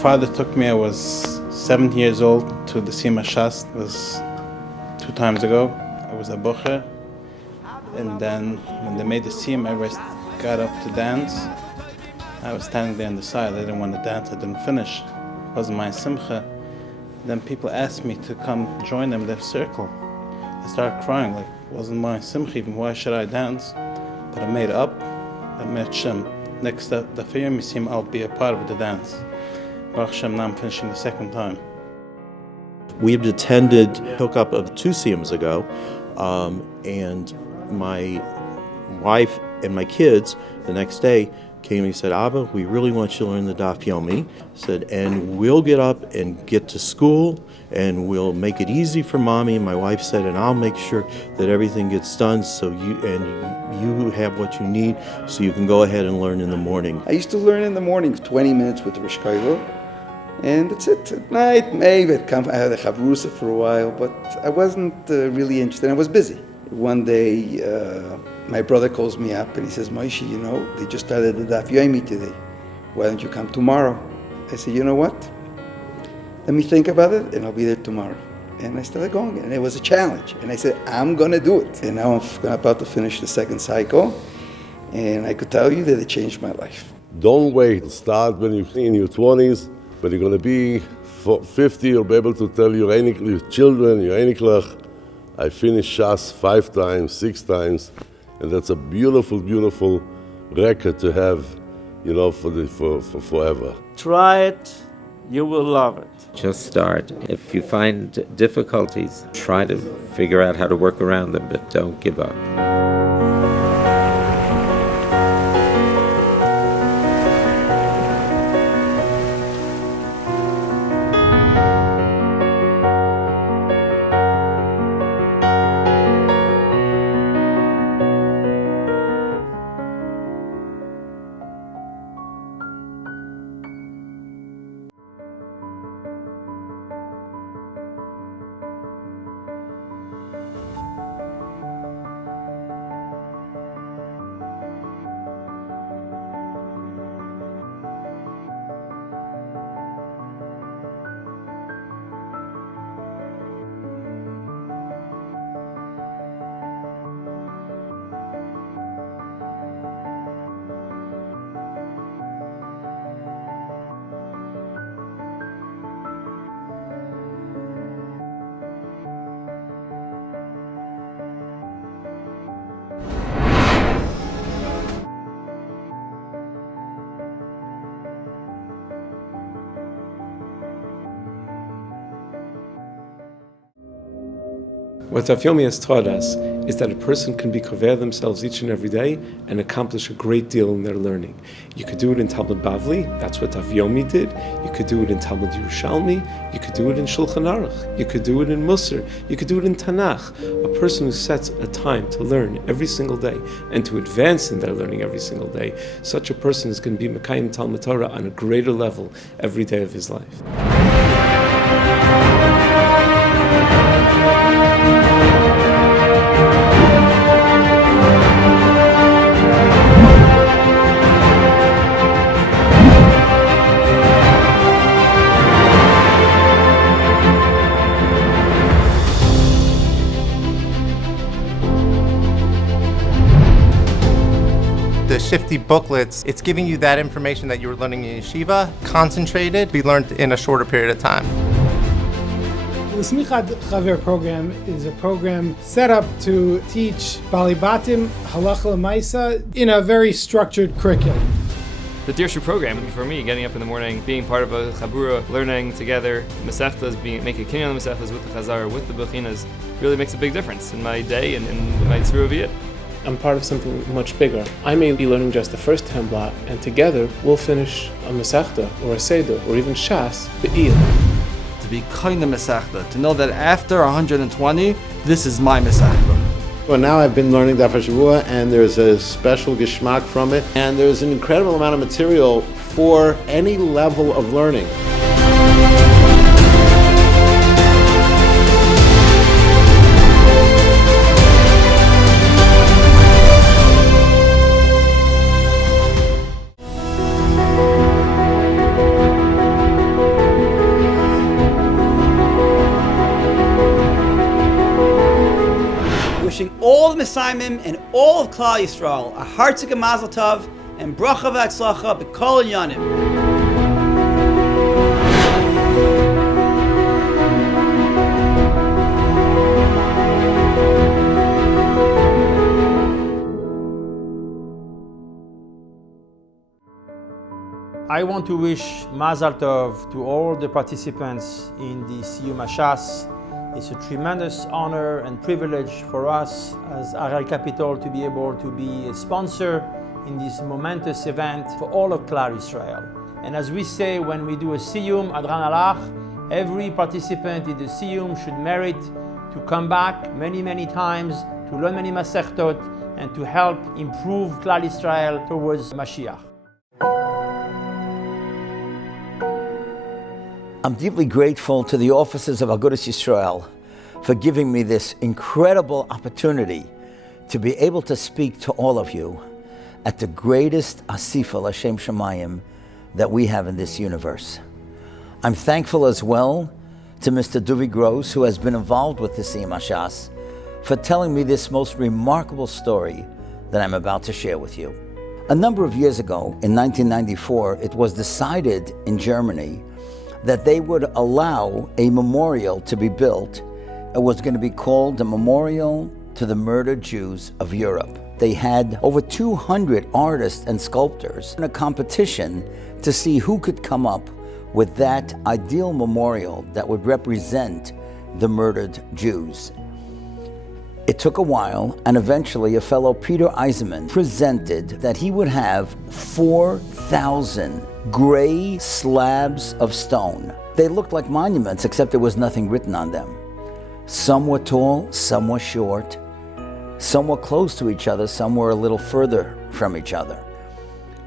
father took me, I was 7 years old, to the Siyum Hashas. It was 2 times ago. I was a bocher. And then when they made the Siyum, everybody got up to dance. I was standing there on the side. I didn't want to dance. I didn't finish. It wasn't my simcha. Then people asked me to come join them in their circle. I started crying, like it wasn't my simcha even. Why should I dance? But I made up. I met Shem. Next the Yom Siyum, I'll be a part of the dance. Baruch Shem, now I'm finishing the second time. We had attended hookup of 2 Siyums ago, and my wife and my kids the next day came and said, Abba, we really want you to learn the Daf Yomi. Said, and we'll get up and get to school and we'll make it easy for mommy. And my wife said, and I'll make sure that everything gets done so you have what you need so you can go ahead and learn in the morning. I used to learn in the morning, 20 minutes with the Rosh Koilo, and that's it. At night, maybe I had a chavrusa for a while, but I wasn't really interested. I was busy. One day, my brother calls me up and he says, Moshe, you know, they just started the Daf Yomi today. Why don't you come tomorrow? I said, you know what? Let me think about it and I'll be there tomorrow. And I started going, and it was a challenge. And I said, I'm going to do it. And now I'm about to finish the second cycle. And I could tell you that it changed my life. Don't wait. Start when you're in your 20s. When you're going to be 50, you'll be able to tell your children, your Einiklach, I finished Shas 5 times, 6 times. And that's a beautiful, beautiful record to have, you know, for forever. Try it, you will love it. Just start. If you find difficulties, try to figure out how to work around them, but don't give up. What Daf Yomi has taught us is that a person can be kaver themselves each and every day and accomplish a great deal in their learning. You could do it in Talmud Bavli, that's what Daf Yomi did. You could do it in Talmud Yerushalmi. You could do it in Shulchan Aruch. You could do it in Musar. You could do it in Tanakh. A person who sets a time to learn every single day and to advance in their learning every single day, such a person is going to be Mekayim Talmud Torah on a greater level every day of his life. The Shifty booklets, it's giving you that information that you were learning in yeshiva, concentrated, be learned in a shorter period of time. The Smichad Chaver program is a program set up to teach Bali Batim, Halacha L'Maisa in a very structured curriculum. The Dirshu program, for me, getting up in the morning, being part of a Chabura, learning together, Masechtas, making kinyan Masechtas with the Chazar, with the Bechinas, really makes a big difference in my day and in my Tzuruviyat. I'm part of something much bigger. I may be learning just the first 10 blot, and together we'll finish a Masechta, or a Seder, or even Shas, Be'il. To be kind of Masechta, to know that after 120, this is my Masechta. Well, now I've been learning Daf HaShavua, and there's a special geschmack from it, and there's an incredible amount of material for any level of learning. wishing all the Messiahim and all of Klal Yisrael a heartzik mazel tov and bracha v'atzlacha b'kol inyanim. I want to wish Mazal Tov to all the participants in the Siyum Hashas. It's a tremendous honor and privilege for us as Ariel Capital to be able to be a sponsor in this momentous event for all of Klal Yisrael. And as we say when we do a Siyum Adran Alach, every participant in the Siyum should merit to come back many, many times to learn many Masechtot and to help improve Klal Yisrael towards Mashiach. I'm deeply grateful to the officers of Agudath Yisrael for giving me this incredible opportunity to be able to speak to all of you at the greatest Asifa L'Shem Shemayim that we have in this universe. I'm thankful as well to Mr. Duvi Gross, who has been involved with the Siyum Hashas, for telling me this most remarkable story that I'm about to share with you. A number of years ago, in 1994, it was decided in Germany that they would allow a memorial to be built. It was going to be called the Memorial to the Murdered Jews of Europe. They had over 200 artists and sculptors in a competition to see who could come up with that ideal memorial that would represent the murdered Jews. It took a while, and eventually a fellow, Peter Eisenman, presented that he would have 4,000 gray slabs of stone. They looked like monuments, except there was nothing written on them. Some were tall, some were short, some were close to each other, some were a little further from each other.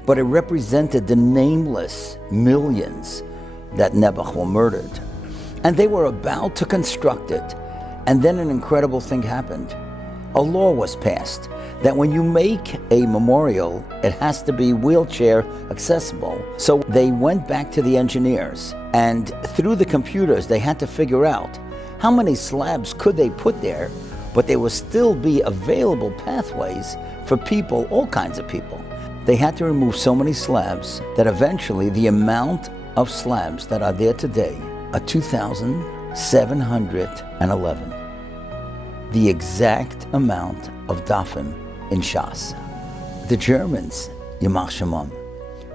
But it represented the nameless millions that Nebuch were murdered. And they were about to construct it. And then an incredible thing happened. A law was passed that when you make a memorial, it has to be wheelchair accessible. So they went back to the engineers, and through the computers, they had to figure out how many slabs could they put there, but there would still be available pathways for people, all kinds of people. They had to remove so many slabs that eventually the amount of slabs that are there today are 2,711. The exact amount of dafim in Shas. The Germans, Yamach Shemam,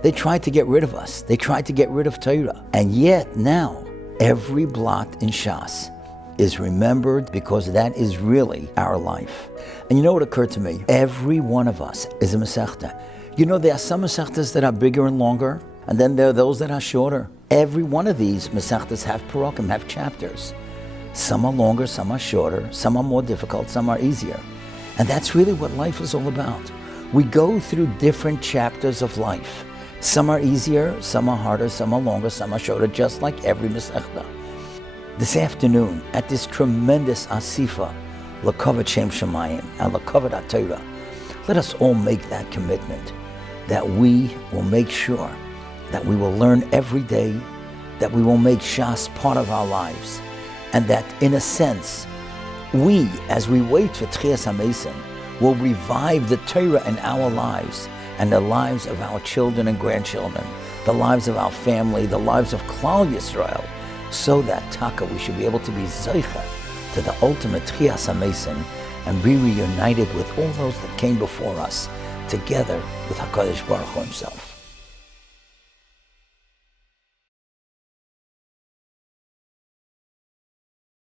they tried to get rid of us. They tried to get rid of Torah. And yet now, every blot in Shas is remembered because that is really our life. And you know what occurred to me? Every one of us is a Masechta. You know, there are some Masechtas that are bigger and longer, and then there are those that are shorter. Every one of these Masechtas have Parakim, have chapters. Some are longer, some are shorter, some are more difficult, some are easier. And that's really what life is all about. We go through different chapters of life. Some are easier, some are harder, some are longer, some are shorter, just like every Masechta. This afternoon, at this tremendous Asifa, L'Kavod Shem Shemayim, and L'Kavod HaTorah, let us all make that commitment that we will make sure that we will learn every day, that we will make Shas part of our lives, and that, in a sense, we, as we wait for Tchias HaMesim, will revive the Torah in our lives and the lives of our children and grandchildren, the lives of our family, the lives of Klal Yisrael, so that Taka, we should be able to be Zeicha to the ultimate Tchias HaMesim and be reunited with all those that came before us, together with HaKadosh Baruch Hu himself.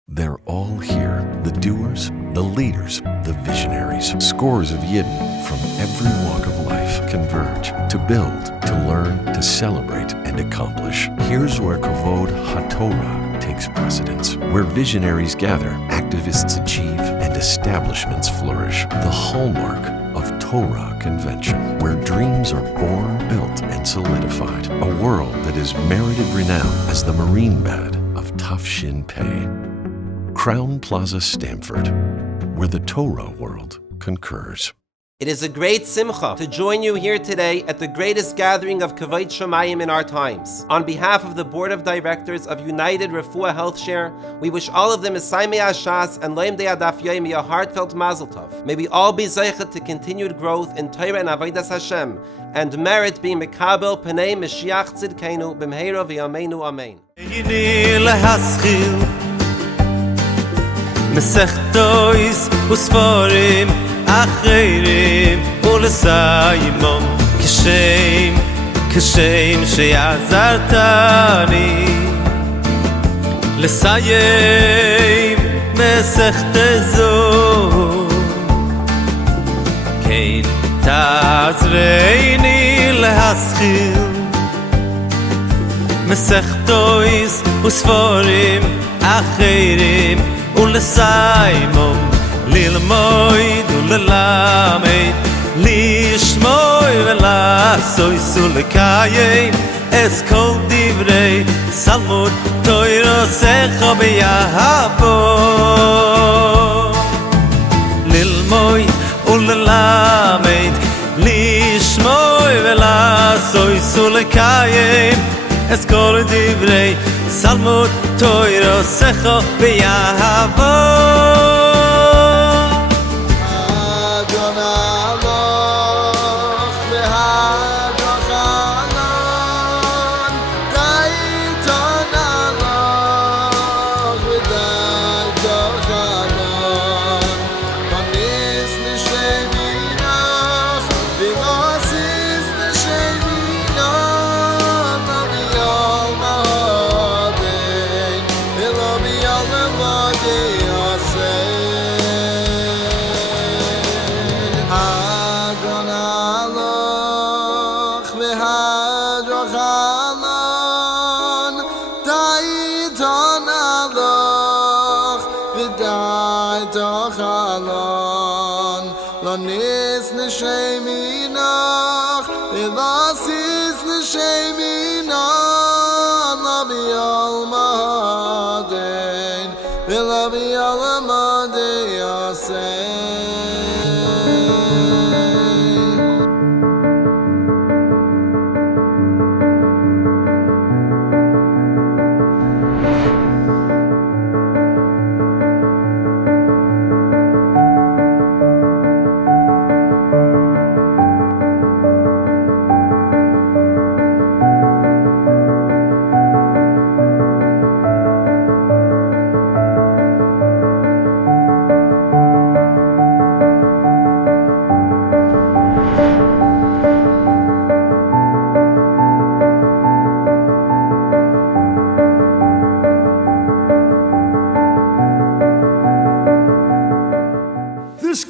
They're all here, the doers, the leaders, the visionaries. Scores of Yidden from every walk of life converge to build, to learn, to celebrate, and accomplish. Here's where Kavod HaTorah takes precedence, where visionaries gather, activists achieve, and establishments flourish. The hallmark of Torah Convention, where dreams are born, built, and solidified. A world that is merited renown as the Marine Bad of Tafshin Pei. Crown Plaza, Stamford, where the Torah world concurs. It is a great simcha to join you here today at the greatest gathering of Kavod Shamayim in our times. On behalf of the Board of Directors of United Refuah Health Share, we wish all of them a Siyum Hashas and Loim Dei Daf Yomi a heartfelt Mazel Tov. May we all be zeichet to continued growth in Torah and Avodas Hashem, and merit being Mekabel Pnei Mashiach Tzidkenu B'mheira V'yameinu Amen. Mesechtois usforim אחרים ולסיימום כשם שעזרתני לסיים מסכת זו כן תעזרני להשכיל מסכתויס וספורים אחרים ולסיימום ללמוד וללמד לשמוע ולעשות ולקיים את כל דברי סלמוד תורתך ביהבו ללמוד וללמד לשמוע ולעשות ולקיים את כל דברי סלמוד תורתך ביהבו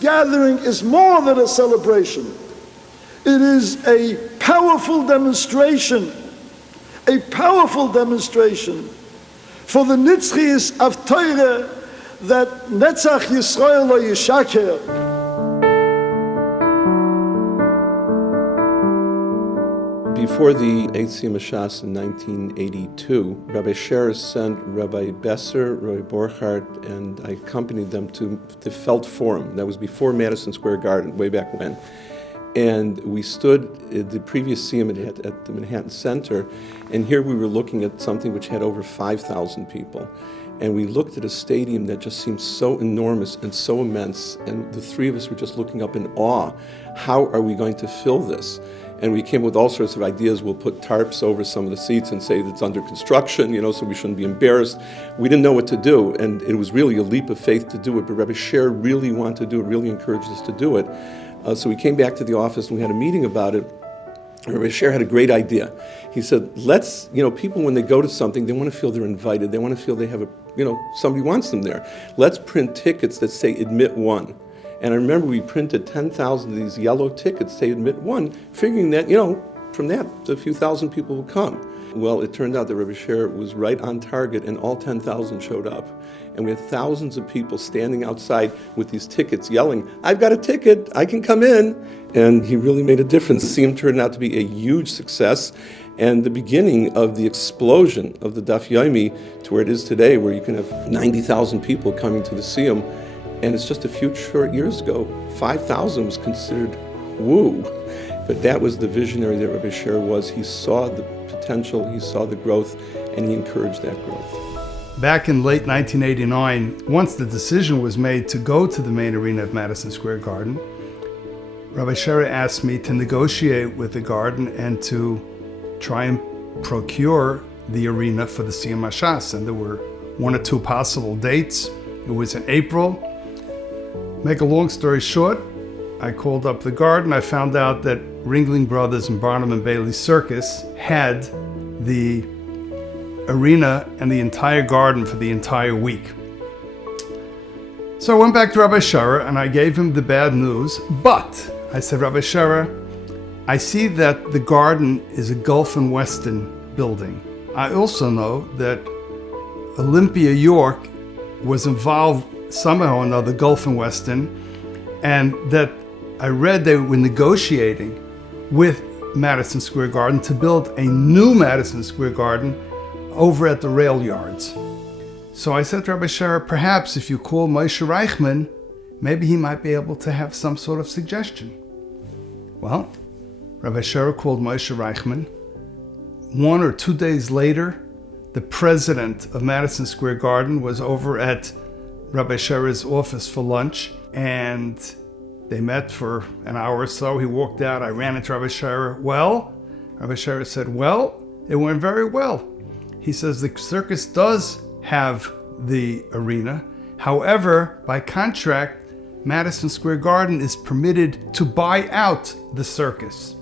Gathering is more than a celebration. It is a powerful demonstration for the nitzchias of Torah that Netzach Yisrael lo yishaker. Before the Siyum Hashas in 1982, Rabbi Sher sent Rabbi Besser, Rabbi Borchardt, and I accompanied them to the Felt Forum. That was before Madison Square Garden, way back when. And we stood at the previous Siyum at the Manhattan Center, and here we were looking at something which had over 5,000 people. And we looked at a stadium that just seemed so enormous and so immense, and the three of us were just looking up in awe. How are we going to fill this? And we came up with all sorts of ideas. We'll put tarps over some of the seats and say it's under construction, so we shouldn't be embarrassed. We didn't know what to do, and it was really a leap of faith to do it, but Rabbi Sher really wanted to do it, really encouraged us to do it. So we came back to the office and we had a meeting about it. Rabbi Sher had a great idea. He said, let's, people when they go to something, they want to feel they're invited. They want to feel they have somebody wants them there. Let's print tickets that say admit one. And I remember we printed 10,000 of these yellow tickets, say admit one, figuring that, from that, a few thousand people will come. Well, it turned out that Rabbi Sher was right on target, and all 10,000 showed up. And we had thousands of people standing outside with these tickets yelling, I've got a ticket, I can come in. And he really made a difference. The Siyum turned out to be a huge success, and the beginning of the explosion of the Daf Yomi to where it is today, where you can have 90,000 people coming to the Siyum. And it's just a few short years ago, 5,000 was considered woo. But that was the visionary that Rabbi Sher was. He saw the potential, he saw the growth, and he encouraged that growth. Back in late 1989, once the decision was made to go to the main arena of Madison Square Garden, Rabbi Sher asked me to negotiate with the garden and to try and procure the arena for the Siyum Hashas. And there were one or two possible dates. It was in April. Make a long story short, I called up the garden. I found out that Ringling Brothers and Barnum and Bailey Circus had the arena and the entire garden for the entire week. So I went back to Rabbi Sher and I gave him the bad news, but I said, Rabbi Sher, I see that the garden is a Gulf and Weston building. I also know that Olympia York was involved somehow or another, Gulf and Weston, and that I read they were negotiating with Madison Square Garden to build a new Madison Square Garden over at the rail yards. So I said to Rabbi Sher, perhaps if you call Moshe Reichman, maybe he might be able to have some sort of suggestion. Well, Rabbi Sher called Moshe Reichman. 1 or 2 days later, the president of Madison Square Garden was over at Rabbi Sher's office for lunch, and they met for an hour or so. He walked out. I ran into Rabbi Sher. Well, Rabbi Sher said, well, it went very well. He says the circus does have the arena. However, by contract, Madison Square Garden is permitted to buy out the circus.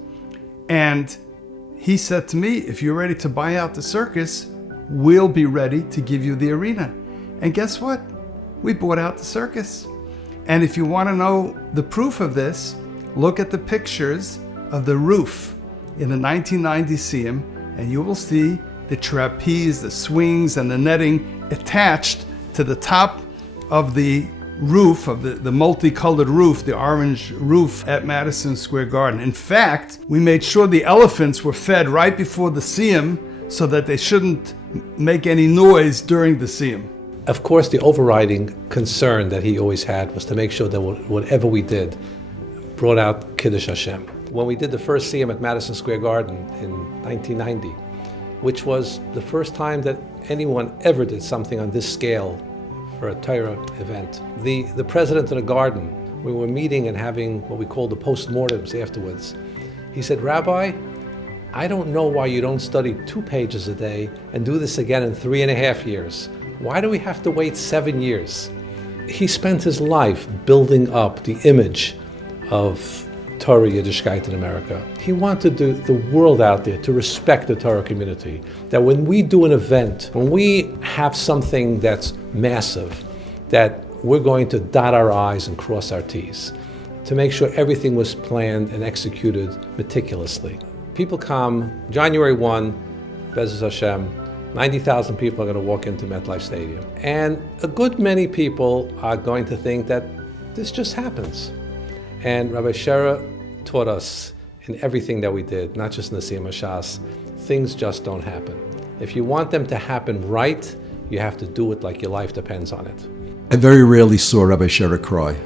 And he said to me, if you're ready to buy out the circus, we'll be ready to give you the arena. And guess what? We bought out the circus. And if you want to know the proof of this, look at the pictures of the roof in the 1990 Siyum, and you will see the trapeze, the swings, and the netting attached to the top of the roof, of the multicolored roof, the orange roof at Madison Square Garden. In fact, we made sure the elephants were fed right before the Siyum so that they shouldn't make any noise during the Siyum. Of course, the overriding concern that he always had was to make sure that whatever we did brought out Kiddush Hashem. When we did the first Siyum at Madison Square Garden in 1990, which was the first time that anyone ever did something on this scale for a Torah event, the president of the garden, we were meeting and having what we call the postmortems afterwards. He said, Rabbi, I don't know why you don't study 2 pages a day and do this again in 3.5 years. Why do we have to wait 7 years? He spent his life building up the image of Torah Yiddishkeit in America. He wanted the world out there to respect the Torah community. That when we do an event, when we have something that's massive, that we're going to dot our I's and cross our T's, to make sure everything was planned and executed meticulously. People come, January 1, Be'ezus Hashem, 90,000 people are going to walk into Metlife Stadium. And a good many people are going to think that this just happens. And Rabbi Sher taught us in everything that we did, not just in the Siyum Hashas, things just don't happen. If you want them to happen right, you have to do it like your life depends on it. I very rarely saw Rabbi Sher cry.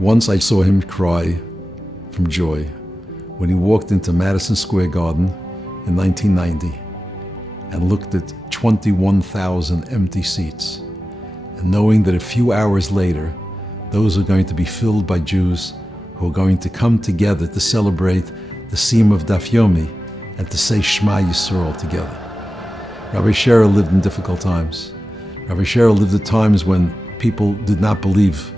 Once I saw him cry from joy when he walked into Madison Square Garden in 1990 and looked at 21,000 empty seats, and knowing that a few hours later, those are going to be filled by Jews who are going to come together to celebrate the Siyum of Daf Yomi and to say Shema Yisrael together. Rabbi Sher lived in difficult times. Rabbi Sher lived at times when people did not believe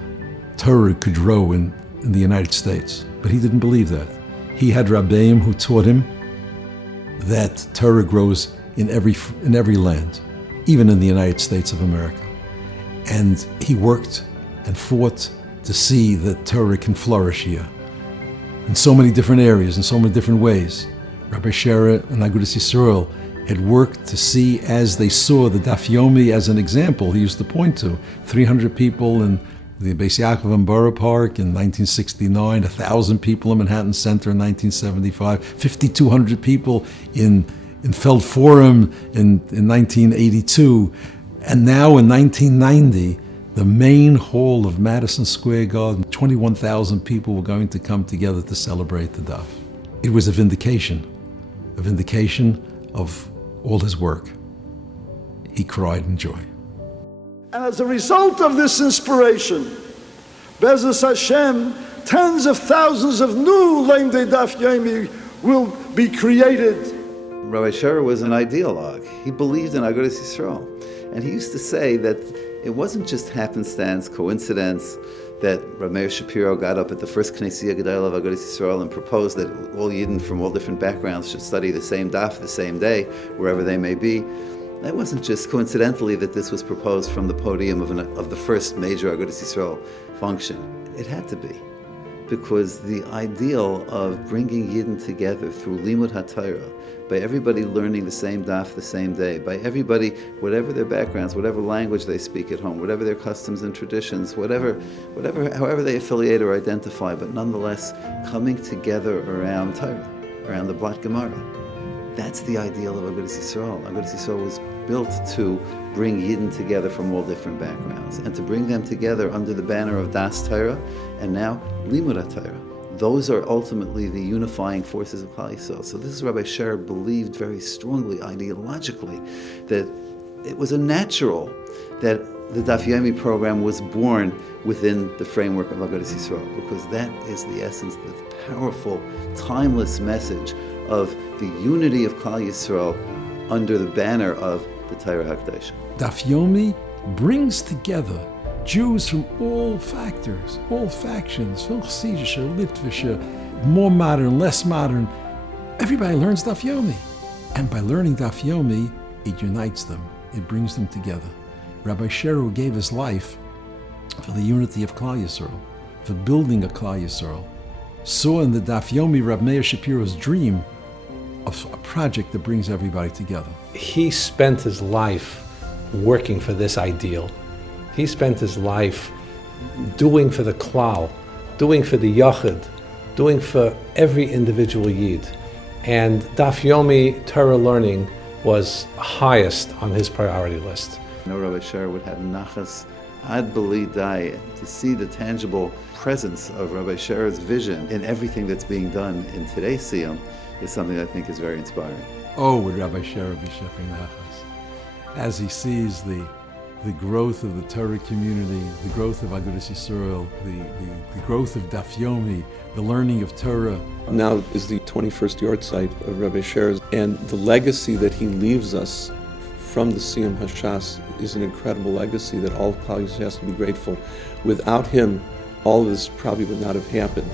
Torah could grow in the United States, but he didn't believe that. He had Rabbeim who taught him that Torah grows in every land, even in the United States of America. And he worked and fought to see that Torah can flourish here in so many different areas, in so many different ways. Rabbi Sher and Agudath Yisrael had worked to see, as they saw the Daf Yomi as an example, he used to point to 300 people in the Beis Yaakov and Borough Park in 1969, 1,000 people in Manhattan Center in 1975, 5,200 people in Feld Forum in 1982, and now in 1990, The main hall of Madison Square Garden, 21,000 people were going to come together to celebrate the Daf. It was a vindication of all his work. He cried in joy. And as a result of this inspiration, Be'ezus Hashem, tens of thousands of new Lemdei Daf Yomi will be created. Rabbi Scherer was an ideologue. He believed in Agudath Yisrael. And he used to say that it wasn't just happenstance, coincidence, that Rav Meir Shapiro got up at the first Knesset Gedolah of Agudath Yisrael and proposed that all Yidden from all different backgrounds should study the same daf the same day, wherever they may be. That wasn't just coincidentally that this was proposed from the podium of the first major Agudath Yisrael function. It had to be, because the ideal of bringing Yidden together through Limud HaTorah, by everybody learning the same daf the same day, by everybody, whatever their backgrounds, whatever language they speak at home, whatever their customs and traditions, however they affiliate or identify, but nonetheless coming together around Torah, around the Blat Gemara. That's the ideal of Agudath Yisrael. Agudath Yisrael was built to bring Yidden together from all different backgrounds, and to bring them together under the banner of Das Torah, and now Limud HaTorah. Those are ultimately the unifying forces of Klal Yisrael. So this is Rabbi Scherer believed very strongly, ideologically, that it was a natural that the Daf Yomi program was born within the framework of Agudath Yisrael, because that is the essence, the powerful, timeless message of the unity of Klal Yisrael under the banner of the Torah HaKadosh. Daf Yomi brings together Jews from all factors, all factions, Chassidische, Litvische, more modern, less modern. Everybody learns Daf Yomi. And by learning Daf Yomi, it unites them. It brings them together. Rabbi Scherer, who gave his life for the unity of Klal Yisrael, for building a Klal Yisrael, saw in the Daf Yomi Rav Meir Shapiro's dream of a project that brings everybody together. He spent his life working for this ideal. He spent his life doing for the klal, doing for the yachid, doing for every individual yid. And Daf Yomi Torah learning was highest on his priority list. Rabbi Scherer would have nachas ad beli dai to see the tangible presence of Rabbi Scherer's vision in everything that's being done in today's Siyum is something I think is very inspiring. Oh, would Rabbi Scherer be shefing nachas as he sees the growth of the Torah community, the growth of Agudath Yisrael, the growth of Daf Yomi, the learning of Torah. Now is the 21st yard site of Rabbi Scherer, and the legacy that he leaves us from the Siyum Hashas is an incredible legacy that all of Klal Yisrael has to be grateful. Without him, all of this probably would not have happened.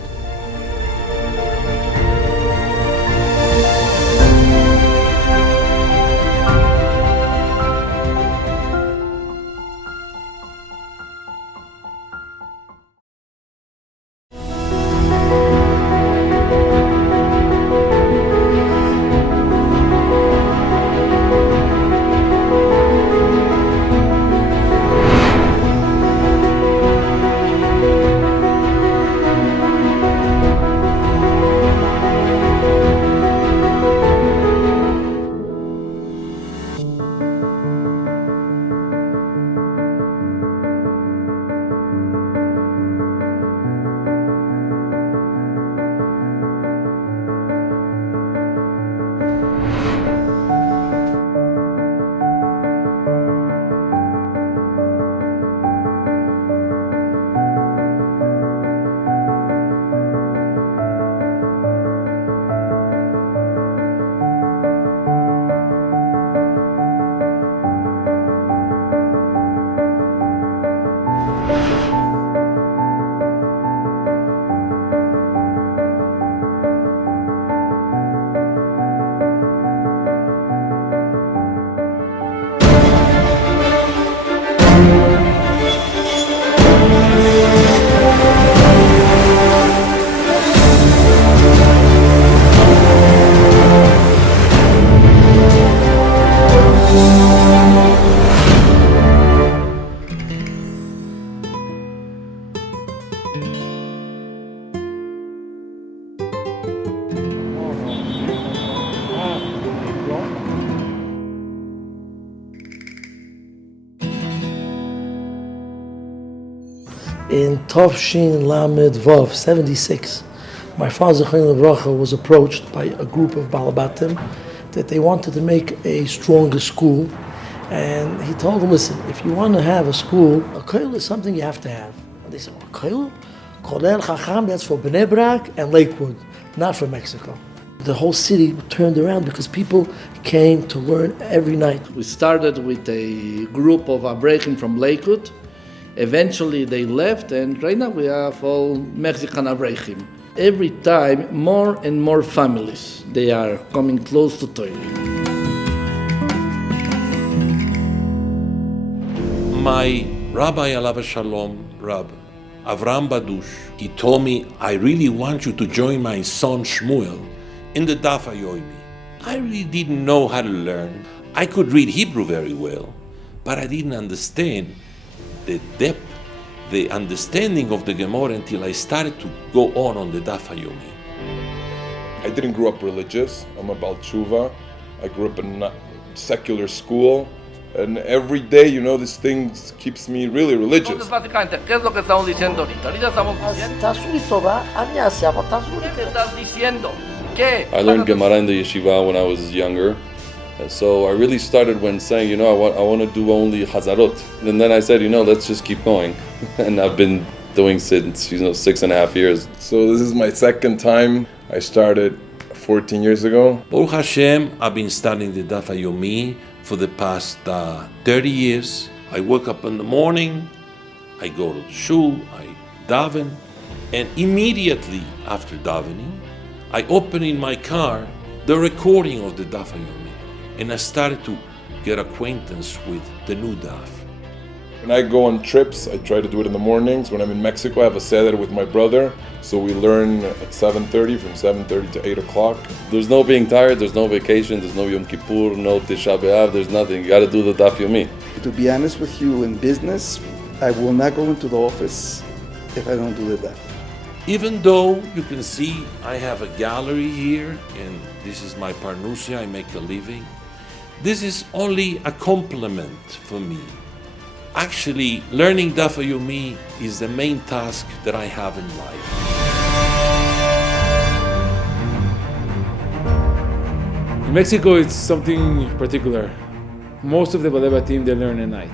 in Tovshin Lamed Vov, 76. My father, Zechariah Levracha, was approached by a group of Balabatim that they wanted to make a stronger school. And he told them, listen, if you want to have a school, a kollel is something you have to have. And they said, a kollel? Kollel Chacham, that's for Bnei Brak and Lakewood, not for Mexico. The whole city turned around because people came to learn every night. We started with a group of Abrechim from Lakewood. Eventually they left, and right now we have all Mexican Abrechim. Every time, more and more families, they are coming close to Torah. My Rabbi Alav Shalom, Rab Avram Badush, he told me, I really want you to join my son Shmuel in the Daf Yomi. I really didn't know how to learn. I could read Hebrew very well, but I didn't understand the depth, the understanding of the Gemara until I started to go on the Daf Yomi. I didn't grow up religious. I'm a Baal Tshuva. I grew up in a secular school. And every day, you know, this thing keeps me really religious. Básicamente, ¿qué es lo que estamos diciendo ahorita? Ahorita estamos diciendo que I learned Gemara in the yeshiva when I was younger. And so I really started when saying, you know, I want to do only Hazarot. And then I said, you know, let's just keep going. And I've been doing since, 6.5 years. So this is my second time. I started 14 years ago. Baruch Hashem, I've been studying the Daf Yomi for the past 30 years. I wake up in the morning, I go to the shul, I daven, and immediately after davening, I open in my car the recording of the Daf Yomi, and I started to get acquaintance with the new Daf. When I go on trips, I try to do it in the mornings. When I'm in Mexico, I have a seder with my brother. So we learn at 7:30, from 7:30 to 8 o'clock. There's no being tired, there's no vacation, there's no Yom Kippur, no Tisha B'Av, there's nothing. You got to do the Daf Yomi. To be honest with you, in business, I will not go into the office if I don't do the Daf. Even though you can see I have a gallery here, and this is my parnusia, I make a living, this is only a compliment for me. Actually, learning Daf Yomi is the main task that I have in life. In Mexico, it's something particular. Most of the Balebatim, they learn at night.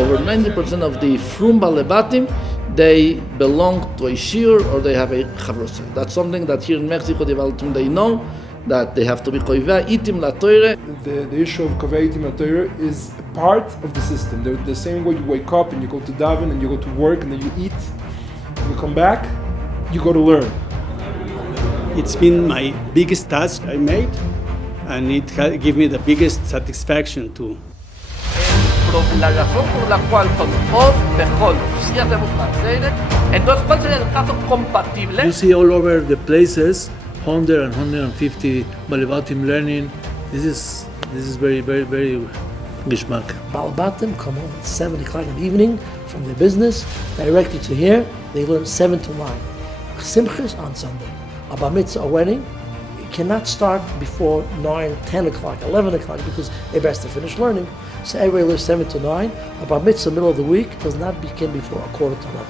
Over 90% of the Frum Balebatim, they belong to a shiur or they have a chavrusa. That's something that here in Mexico, the Balebatim, they know that they have to be koivah itim la Torah. The issue of koivah itim la Torah is a part of the system. They're the same way you wake up and you go to daven and you go to work and then you eat. When you come back, you go to learn. It's been my biggest task I made, and it gives me the biggest satisfaction too. La razón por la cual con Ov Bechol, si hacemos la serie, entonces ¿cuál sería el caso compatible? You see all over the places 100 and 150 Balebatim learning. This is very, very, very gishmak. Balabatim come home at 7 o'clock in the evening from their business, directly to here. They learn 7 to 9. Simchas on Sunday. A bar mitzvah, a wedding, it cannot start before 9, 10 o'clock, 11 o'clock because everybody has to finish learning. So everybody lives 7 to 9. A bar mitzvah, middle of the week, does not begin before 11:15.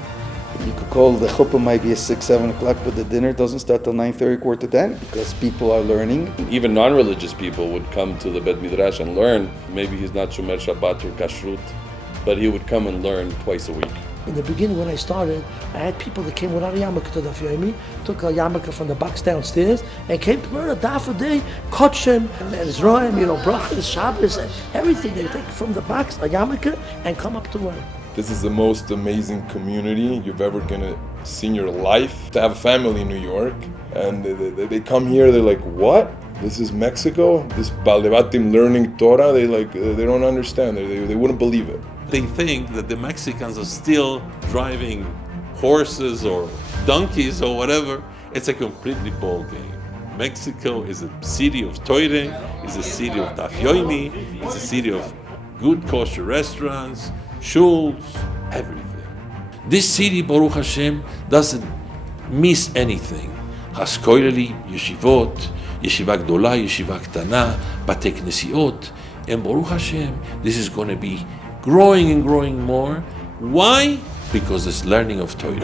You could call the chuppah might be at 6, 7 o'clock, but the dinner doesn't start till 9:30, 9:45 because people are learning. Even non-religious people would come to the Bet Midrash and learn. Maybe he's not Shomer Shabbat or Kashrut, but he would come and learn twice a week. In the beginning, when I started, I had people that came without a yarmulke to Daf Yomi, took a yarmulke from the box downstairs, and came to learn a daf a day, Kodshem, and Zroim, brachas, Shabbos, and everything. They take from the box a yarmulke and come up to learn. This is the most amazing community you've ever gonna see in your life. To have a family in New York, and they come here, they're like, what? This is Mexico? This Balebatim learning Torah? They don't understand. They wouldn't believe it. They think that the Mexicans are still driving horses or donkeys or whatever. It's a completely ball game. Mexico is a city of Torah, it's a city of Daf Yomi, it's a city of good kosher restaurants, shuls, everything. This city, Baruch Hashem, doesn't miss anything. Has koileli, yeshivot, yeshiva gdola, yeshiva ktana, batei knesiot, and Baruch Hashem, this is going to be growing and growing more. Why? because it's learning of Torah.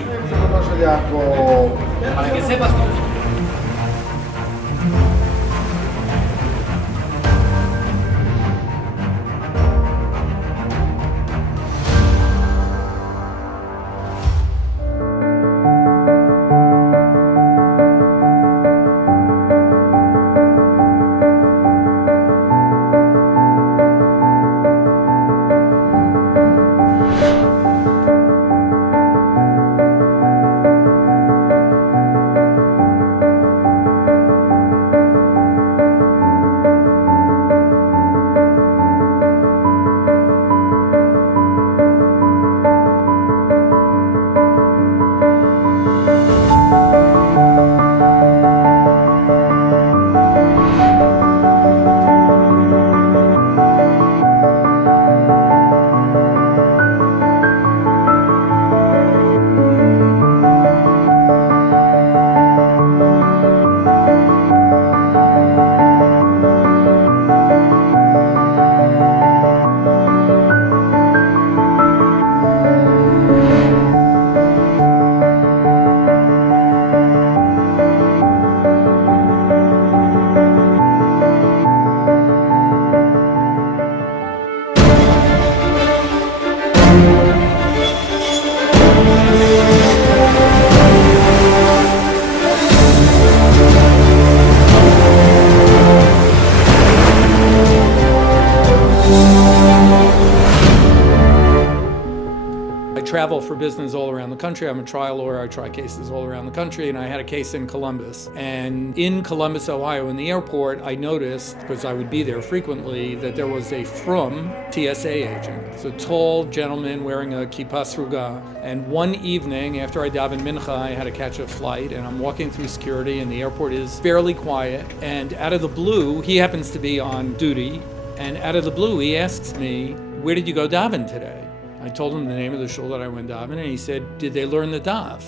travel for business all around the country. I'm a trial lawyer. I try cases all around the country, and I had a case in Columbus. And in Columbus, Ohio, in the airport, I noticed, because I would be there frequently, that there was a frum TSA agent. It's a tall gentleman wearing a kippah sruga. And one evening, after I davened mincha, I had to catch a flight, and I'm walking through security, and the airport is fairly quiet. And out of the blue, he happens to be on duty, and out of the blue, he asks me, "Where did you go daven today?" I told him the name of the shul that I went daven, and he said, "Did they learn the daf?"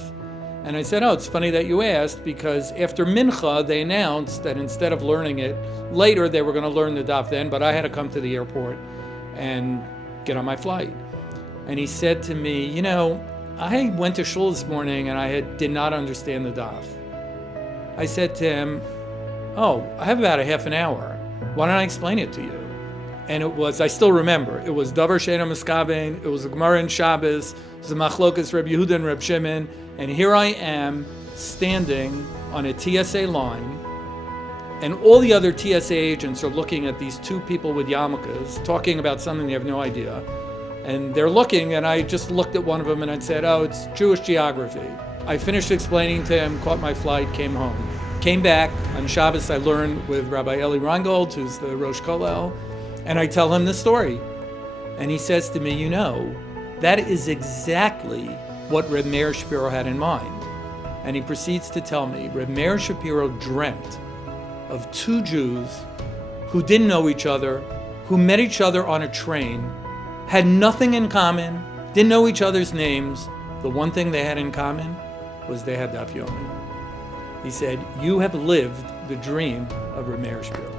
And I said, "Oh, it's funny that you asked, because after mincha, they announced that instead of learning it later, they were going to learn the daf then, but I had to come to the airport and get on my flight." And he said to me, "You know, I went to shul this morning and I did not understand the daf." I said to him, "Oh, I have about a half an hour. Why don't I explain it to you?" And it was, I still remember, it was Davar Sheina Miskaben, it was a Gemara in Shabbos, it was a Machlokas Reb Yehuda and Reb Shimon, and here I am standing on a TSA line, and all the other TSA agents are looking at these two people with yarmulkes, talking about something they have no idea. And they're looking, and I just looked at one of them and I said, "Oh, it's Jewish geography." I finished explaining to him, caught my flight, came home. Came back, on Shabbos I learned with Rabbi Eli Reingold, who's the Rosh Kollel, and I tell him the story. And he says to me, "You know, that is exactly what Reb Meir Shapiro had in mind." And he proceeds to tell me, Reb Meir Shapiro dreamt of two Jews who didn't know each other, who met each other on a train, had nothing in common, didn't know each other's names. The one thing they had in common was they had Daf Yomi. He said, "You have lived the dream of Reb Meir Shapiro."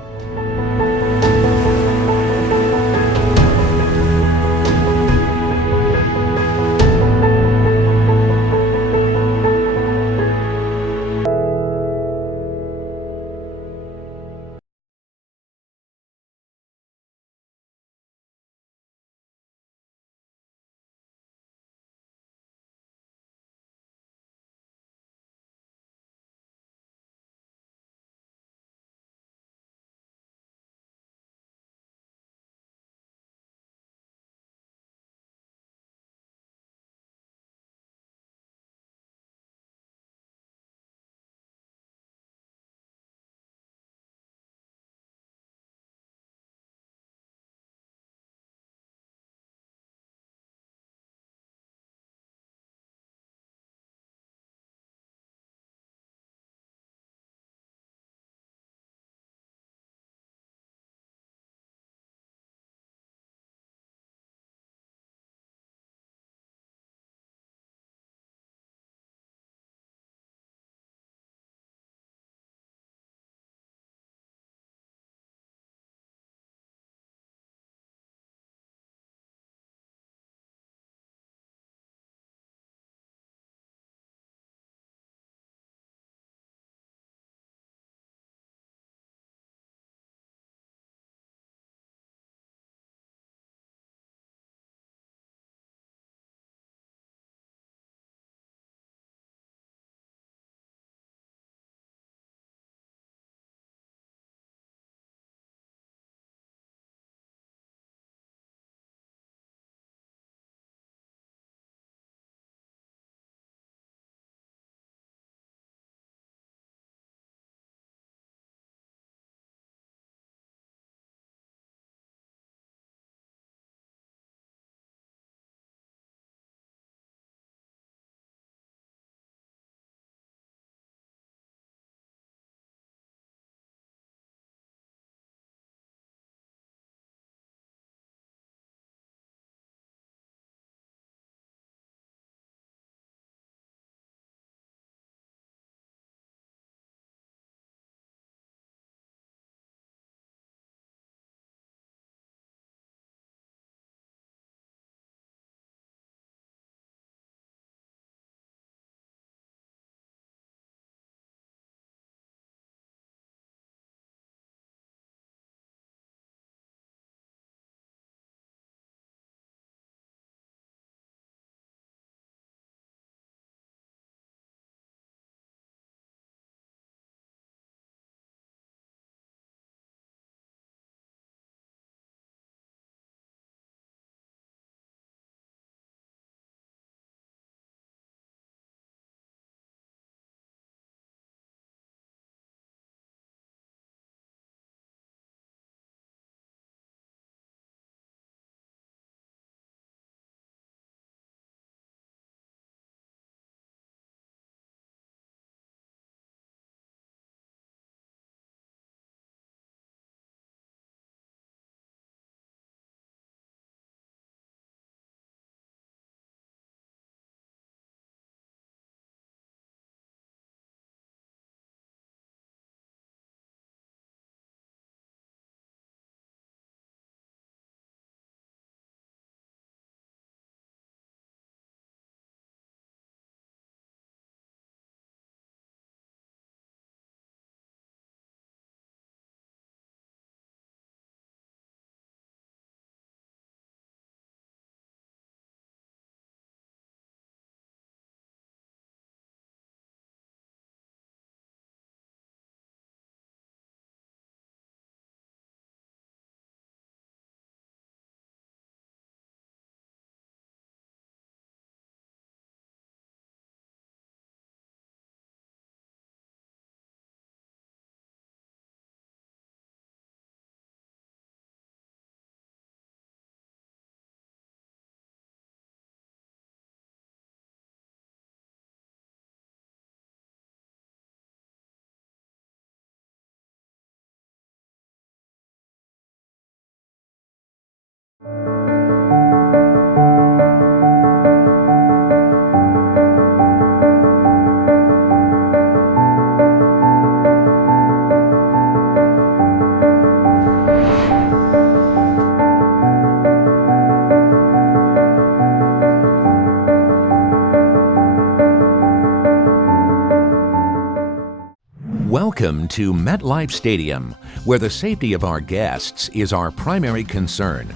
Welcome to Metlife Stadium, where the safety of our guests is our primary concern.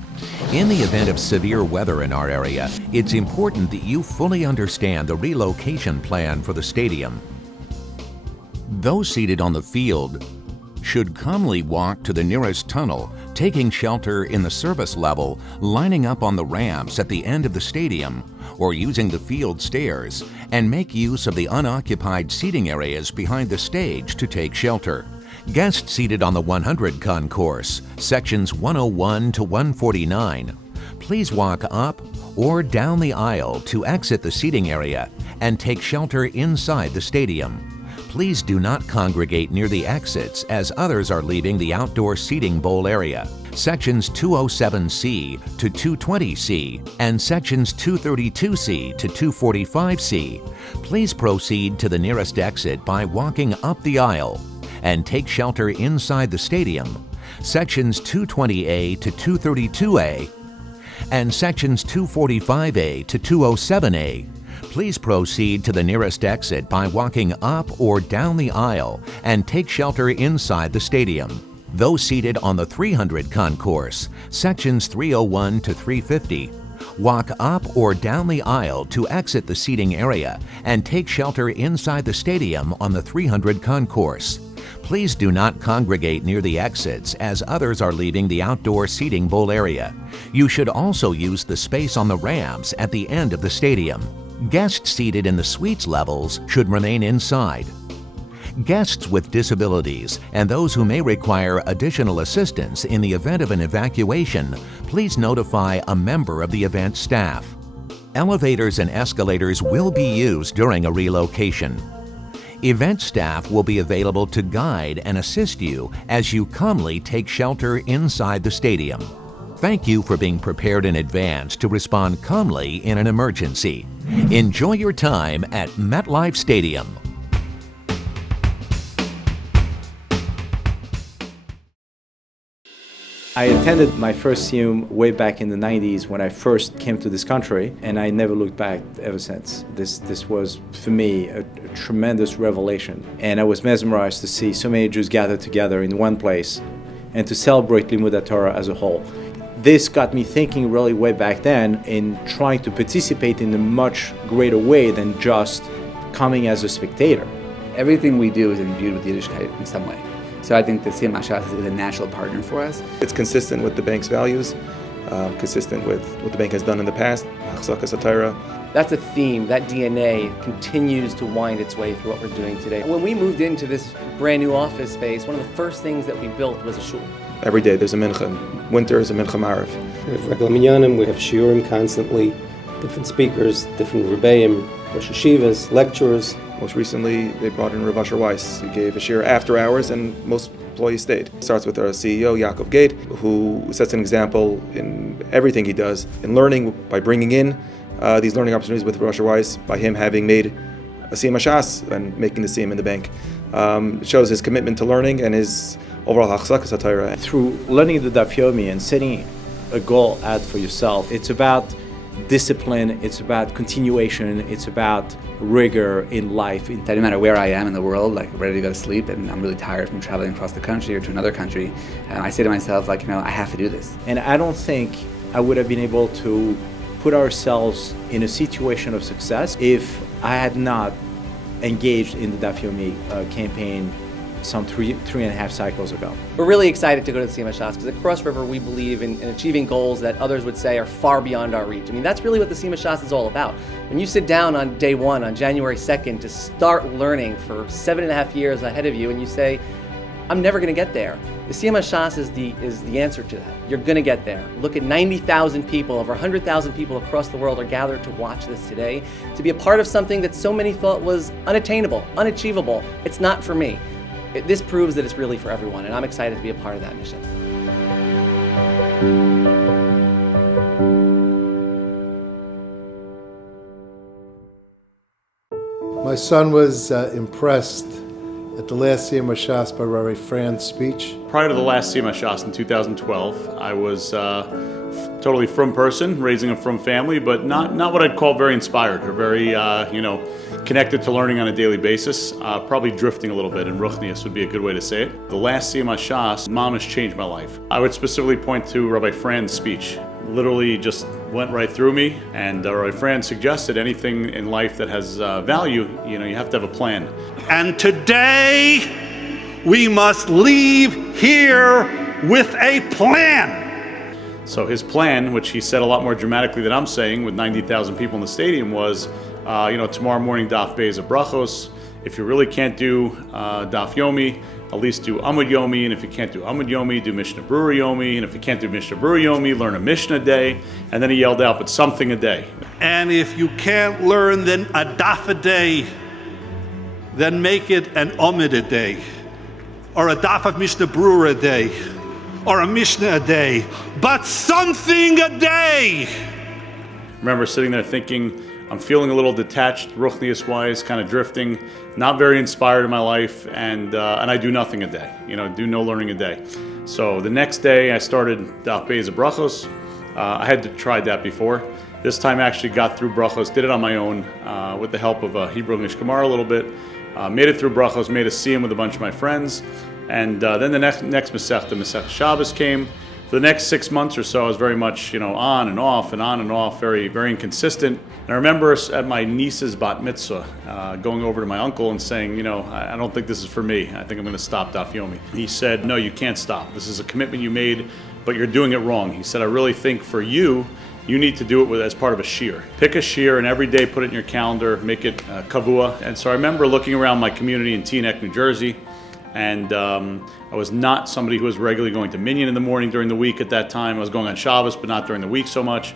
In the event of severe weather in our area, it's important that you fully understand the relocation plan for the stadium. Those seated on the field should calmly walk to the nearest tunnel, taking shelter in the service level, lining up on the ramps at the end of the stadium, or using the field stairs, and make use of the unoccupied seating areas behind the stage to take shelter. Guests seated on the 100 concourse, sections 101 to 149, please walk up or down the aisle to exit the seating area and take shelter inside the stadium. Please do not congregate near the exits as others are leaving the outdoor seating bowl area. Sections 207C to 220C and sections 232C to 245C. Please proceed to the nearest exit by walking up the aisle and take shelter inside the stadium. Sections 220A to 232A and sections 245A to 207A. Please proceed to the nearest exit by walking up or down the aisle and take shelter inside the stadium. Those seated on the 300 concourse, sections 301 to 350, walk up or down the aisle to exit the seating area and take shelter inside the stadium on the 300 concourse. Please do not congregate near the exits as others are leaving the outdoor seating bowl area. You should also use the space on the ramps at the end of the stadium. Guests seated in the suites levels should remain inside. Guests with disabilities and those who may require additional assistance in the event of an evacuation, please notify a member of the event staff. Elevators and escalators will be used during a relocation. Event staff will be available to guide and assist you as you calmly take shelter inside the stadium. Thank you for being prepared in advance to respond calmly in an emergency. Enjoy your time at MetLife Stadium. I attended my first Siyum way back in the 90s when I first came to this country, and I never looked back ever since. This was, for me, a tremendous revelation. And I was mesmerized to see so many Jews gathered together in one place and to celebrate Limud Torah as a whole. This got me thinking really way back then in trying to participate in a much greater way than just coming as a spectator. Everything we do is imbued with Yiddishkeit in some way. So I think the Siyum Hashas is a natural partner for us. It's consistent with the bank's values, consistent with what the bank has done in the past. That's a theme, that DNA continues to wind its way through what we're doing today. When we moved into this brand new office space, one of the first things that we built was a shul. Every day there's a mincha. Winter is a mincha marav. We have regular minyanim, we have shiurim constantly, different speakers, different rebbeim, rosh yeshivas, lecturers. Most recently, they brought in Rav Asher Weiss. He gave a shiur after hours, and most employees stayed. It starts with our CEO, Yaakov Gate, who sets an example in everything he does, in learning by bringing in these learning opportunities with Rav Asher Weiss, by him having made a Siyum Hashas and making the Siyum in the bank. It shows his commitment to learning and his overall hachzakas HaTorah. Through learning the Daf Yomi and setting a goal out for yourself, it's about discipline, it's about continuation, it's about rigor in life. That no matter where I am in the world, like ready to go to sleep and I'm really tired from traveling across the country or to another country, I say to myself, like, I have to do this. And I don't think I would have been able to put ourselves in a situation of success if I had not engaged in the Daf Yomi campaign some three and a half cycles ago. We're really excited to go to the Siyum Hashas because at Cross River we believe in achieving goals that others would say are far beyond our reach. I mean, that's really what the Siyum Hashas is all about. When you sit down on day one, on January 2nd, to start learning for 7.5 years ahead of you, and you say, I'm never going to get there. The Siyum Hashas is the answer to that. You're going to get there. Look at 90,000 people, over 100,000 people across the world are gathered to watch this today, to be a part of something that so many thought was unattainable, unachievable. It's not for me. This proves that it's really for everyone, and I'm excited to be a part of that mission. My son was impressed at the last Siyum Hashas by Rabbi Fran's speech. Prior to the last Siyum Hashas in 2012, I was totally frum person, raising a frum family, but not what I'd call very inspired or very, connected to learning on a daily basis. Probably drifting a little bit, and ruchnius would be a good way to say it. The last Siyum Hashas, Mom has changed my life. I would specifically point to Rabbi Fran's speech. Literally just went right through me, and Rabbi Fran suggested anything in life that has value, you have to have a plan. And today, we must leave here with a plan. So his plan, which he said a lot more dramatically than I'm saying, with 90,000 people in the stadium, was, tomorrow morning daf beis brachos. If you really can't do daf yomi, at least do Amud Yomi, and if you can't do Amud Yomi, do Mishnah Berurah Yomi, and if you can't do Mishnah Berurah Yomi, learn a Mishnah a day. And then he yelled out, but something a day. And if you can't learn then a daf a day, then make it an Amud a day, or a daf of Mishnah Berurah a day, or a Mishnah a day, but something a day. I remember sitting there thinking, I'm feeling a little detached, ruchnius-wise, kind of drifting, not very inspired in my life, and I do nothing a day, do no learning a day. So the next day I started daf beis brachos. I had tried that before. This time I actually got through brachos, did it on my own with the help of Hebrew English Gemara a little bit. Made it through brachos, made a siyum with a bunch of my friends, and then the next Masechta Shabbos came. For the next 6 months or so, I was very much, on and off, very, very inconsistent. And I remember at my niece's bat mitzvah, going over to my uncle and saying, I don't think this is for me. I think I'm going to stop daf yomi. He said, no, you can't stop. This is a commitment you made, but you're doing it wrong. He said, I really think for you, you need to do it as part of a shir. Pick a shir and every day put it in your calendar, make it kavua. And so I remember looking around my community in Teaneck, New Jersey, and I was not somebody who was regularly going to Minyan in the morning during the week at that time. I was going on Shabbos, but not during the week so much.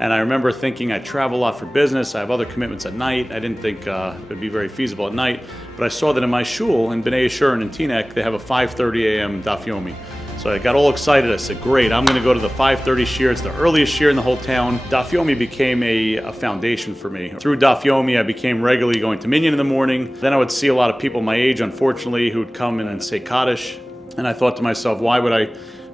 And I remember thinking I travel a lot for business. I have other commitments at night. I didn't think it would be very feasible at night. But I saw that in my shul in Bnei Yeshurun in Teaneck, they have a 5:30 a.m. daf yomi. So I got all excited. I said, great, I'm going to go to the 5:30 shir. It's the earliest shir in the whole town. Daf yomi became a foundation for me. Through daf yomi, I became regularly going to Minyan in the morning. Then I would see a lot of people my age, unfortunately, who would come in and say Kaddish. And I thought to myself, why would I,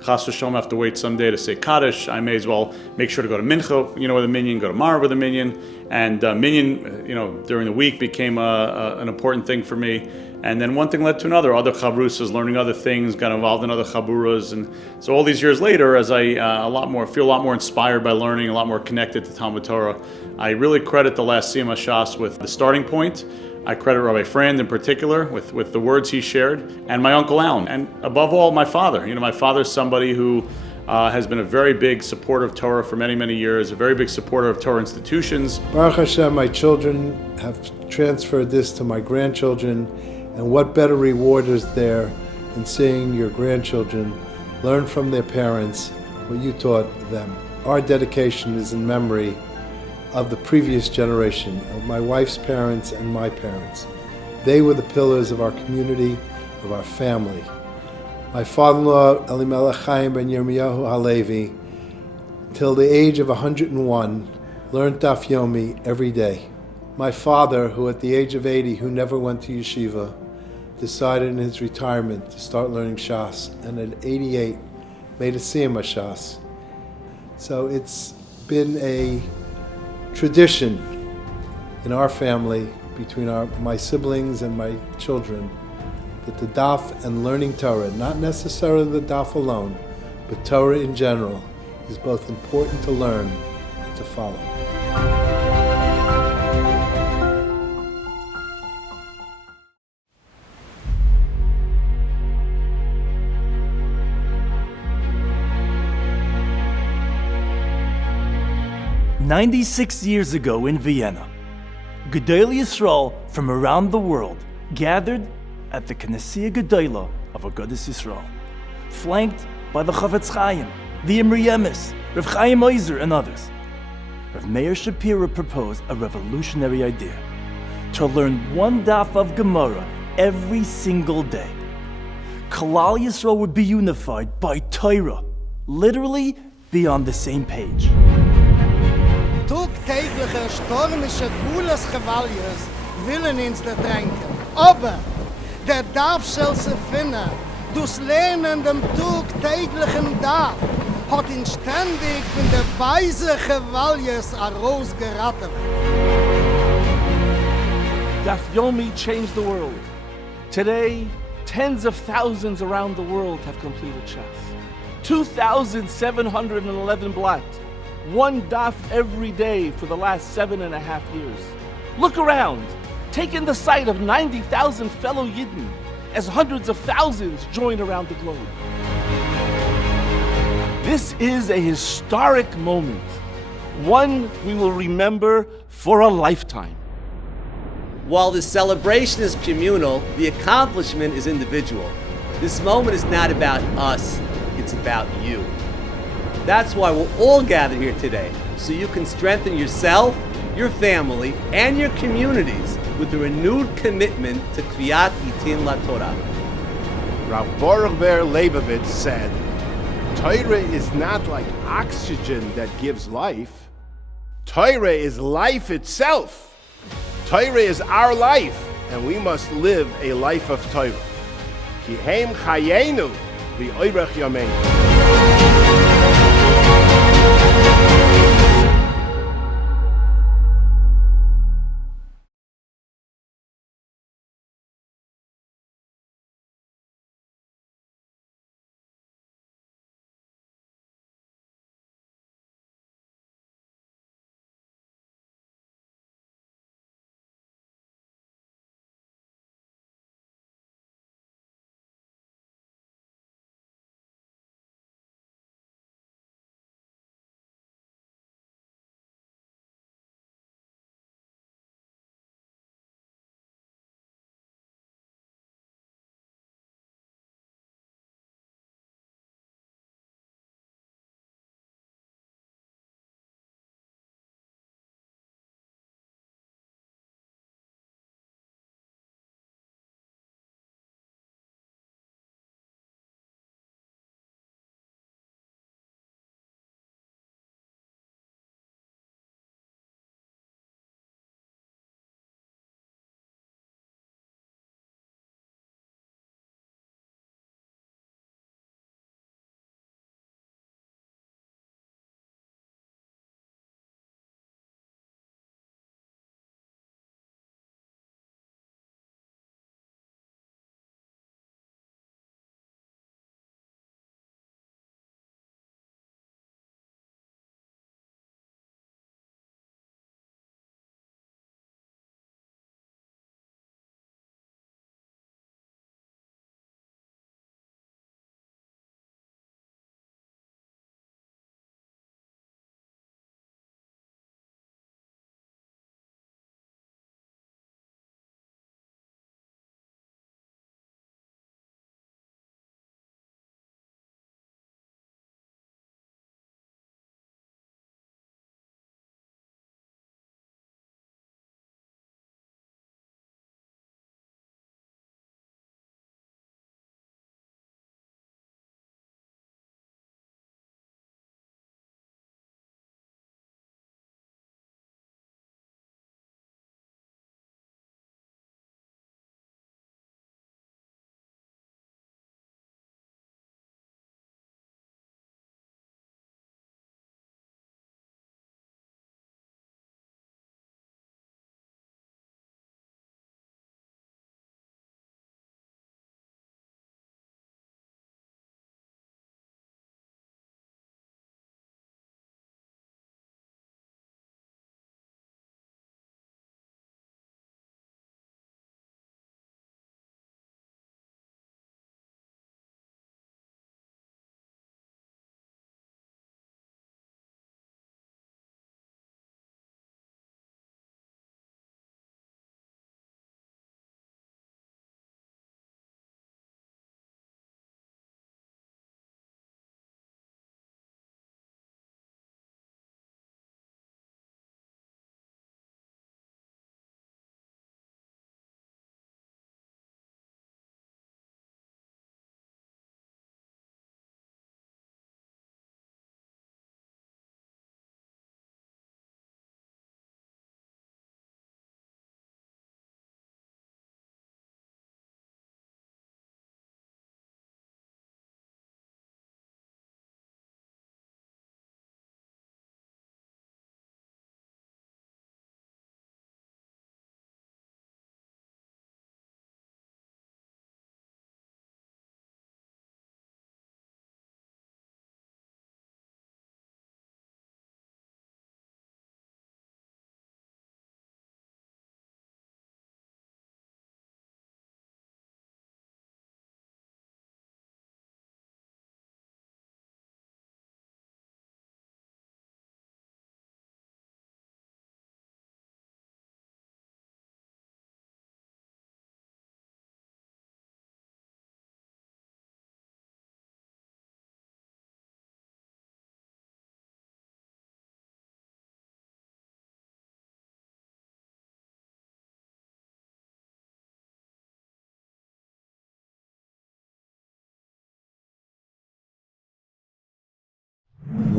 chas v'shalom, have to wait someday to say Kaddish? I may as well make sure to go to Mincha, with a Minyan, go to Marav with a Minyan. And Minyan, during the week became an important thing for me. And then one thing led to another, other chavrusas, learning other things, got involved in other chaburas. And so all these years later, as I feel a lot more inspired by learning, a lot more connected to Talmud Torah, I really credit the last Siyum Hashas with the starting point. I credit Rabbi Frand in particular with the words he shared, and my Uncle Alan, and above all, my father. My father's somebody who has been a very big supporter of Torah for many, many years, a very big supporter of Torah institutions. Baruch Hashem, my children have transferred this to my grandchildren, and what better reward is there in seeing your grandchildren learn from their parents what you taught them. Our dedication is in memory of the previous generation, of my wife's parents and my parents. They were the pillars of our community, of our family. My father-in-law, Elimelech Chaim ben Yirmiyahu Halevi, till the age of 101, learned daf yomi every day. My father, who at the age of 80, who never went to yeshiva, decided in his retirement to start learning Shas, and at 88, made a Siyum Hashas. So it's been a tradition in our family, between my siblings and my children, that the daf and learning Torah, not necessarily the daf alone, but Torah in general, is both important to learn and to follow. "96 years ago in Vienna, Gedolei Yisrael from around the world gathered at the Knessia Gedola of Agudath Yisrael, flanked by the Chavetz Chaim, the Imri Yemis, Rav Chaim Oizer, and others. Rav Meir Shapira proposed a revolutionary idea: to learn one daf of Gemara every single day. Klal Yisrael would be unified by Torah, literally be on the same page. Tagtägliche stürmische Gules Gewaljes willen uns der Tränken. Aber Der Daf shall se finna, dus lehnen dem Tug täglichen Daf, hat ihn ständig von der weise Gevaljes herausgeraten. Daf Yomi changed the world. Today, tens of thousands around the world have completed Shas. 2,711 blot. One daf every day for the last 7.5 years. Look around. Take in the sight of 90,000 fellow Yidden as hundreds of thousands join around the globe. This is a historic moment, one we will remember for a lifetime. While the celebration is communal, the accomplishment is individual. This moment is not about us, it's about you. That's why we're all gathered here today, so you can strengthen yourself, your family, and your communities with a renewed commitment to Kviyat Itin LaTorah. Rav Baruch Ber Leibovitz said, Torah is not like oxygen that gives life. Torah is life itself. Torah is our life, and we must live a life of Torah. Ki heim chayenu v'oirech yameinu.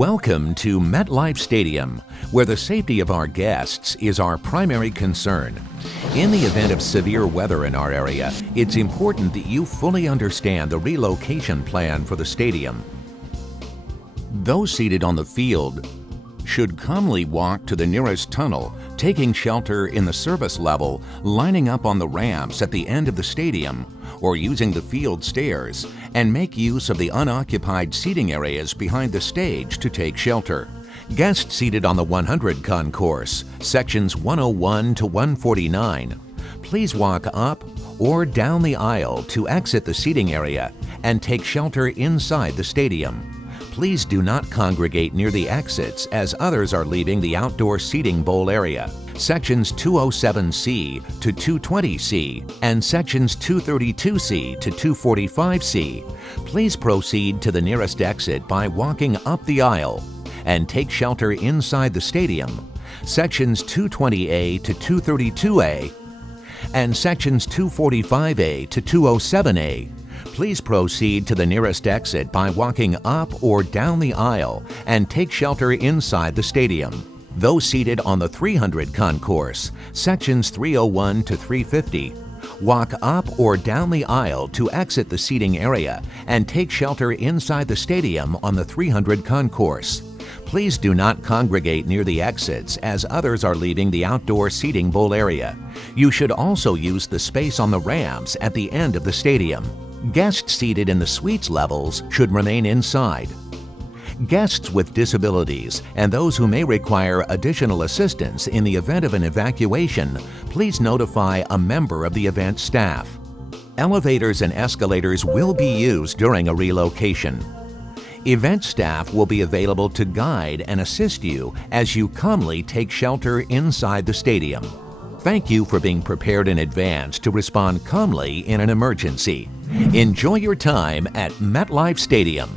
Welcome to Metlife Stadium, where the safety of our guests is our primary concern. In the event of severe weather in our area, it's important that you fully understand the relocation plan for the stadium. Those seated on the field should calmly walk to the nearest tunnel, taking shelter in the service level, lining up on the ramps at the end of the stadium, or using the field stairs, and make use of the unoccupied seating areas behind the stage to take shelter. Guests seated on the 100 concourse, sections 101 to 149, please walk up or down the aisle to exit the seating area and take shelter inside the stadium. Please do not congregate near the exits as others are leaving the outdoor seating bowl area. Sections 207C to 220C and sections 232C to 245C. Please proceed to the nearest exit by walking up the aisle and take shelter inside the stadium. Sections 220A to 232A and sections 245A to 207A. Please proceed to the nearest exit by walking up or down the aisle and take shelter inside the stadium. Those seated on the 300 concourse, sections 301 to 350, walk up or down the aisle to exit the seating area and take shelter inside the stadium on the 300 concourse. Please do not congregate near the exits as others are leaving the outdoor seating bowl area. You should also use the space on the ramps at the end of the stadium. Guests seated in the suites levels should remain inside. Guests with disabilities and those who may require additional assistance in the event of an evacuation, please notify a member of the event staff. Elevators and escalators will be used during a relocation. Event staff will be available to guide and assist you as you calmly take shelter inside the stadium. Thank you for being prepared in advance to respond calmly in an emergency. Enjoy your time at MetLife Stadium.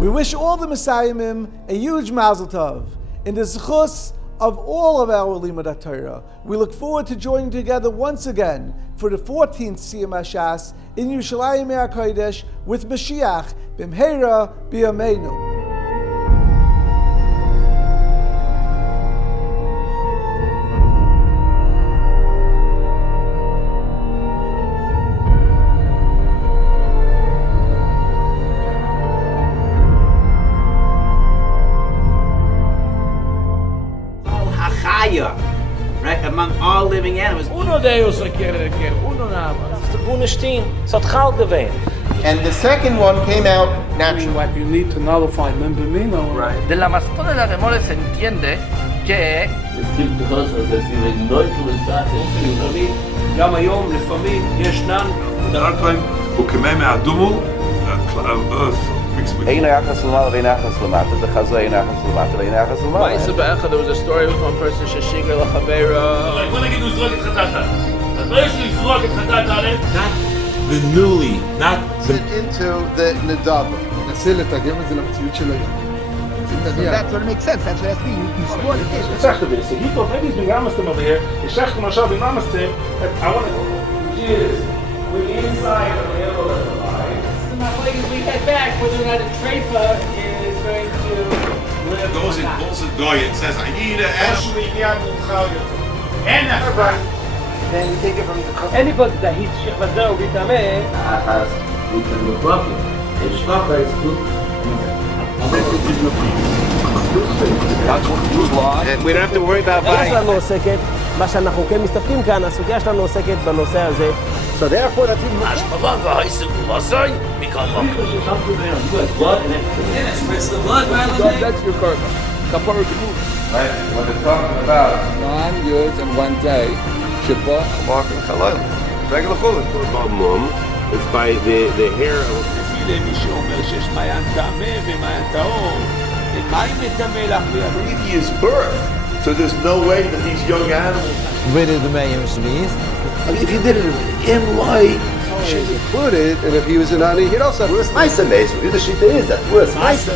We wish all the Messiahim a huge Mazel Tov. In the zechus of all of our Limudat Torah, we look forward to joining together once again for the 14th Siyum Hashas in Yerushalayim HaKodesh with Mashiach B'mheira B'yameinu. Right, among all living animals. Uno Deus quiere uno nada más. Uno stin, so gewähnt. And the second one came out naturally. What you need to nullify membrimino. Right. De la mascota de la remora se entiende que es gibt cosas que si le noite גם היום לפעמים ישנן דרכיים וכמי מהדומו earth אין יחס למעלה ואין יחס למטה, בחזה אין יחס למטה ואין יחס למעלה. there was a story with one person ששיגר לחברה. בוא נגיד הוא זרוק את חטאת. אז לא יש לי לזרוק את חטאת עליהם. Not the newly, not into the nadav. ננסה לתרגם את זה למציאות של היום. That's what makes sense. That's what it has to be. You support it. Exactly this. So he thought maybe he's being honest over here. He said to myself, being honest to him, I want to. Cheers. We're inside of the middle of the line. As we head back, whether or not a treifa is going to live. Goes in Goy and says, I need a Actually, and then you take it from the anybody that he's shechvazeh or bitameh has with the problem. It's not very good. We don't have to worry about buying. שלנו עוסקת, מה שאנחנו כן מסתפקים כאן, הסוגיה שלנו עוסקת בנושא הזה. So therefore, that's even השפבה והעיסוק ובעשוי, מכאן מה. That's your karma. Kapara Gemut. Right, what it's talking about. 9 years and 1 day. Shabbat. Walking Chalal. Regular Chulin. Mum, it's by the hair of לפי למי שאומר שיש מעיין טמא ומעיין טהור. מים מטמא לך ביד. previous birth. So there's no way that these young animals. I mean, if you did it in light, She's included, and if he was an ani, he'd also have worse nice amazing. The shita is that worse nice.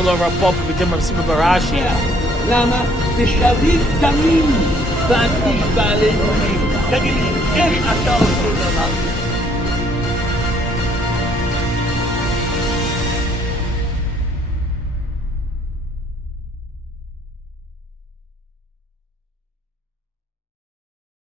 למה? בשביל דמים, ואני בעלי דמים. תגיד לי, איך אתה עושה דבר?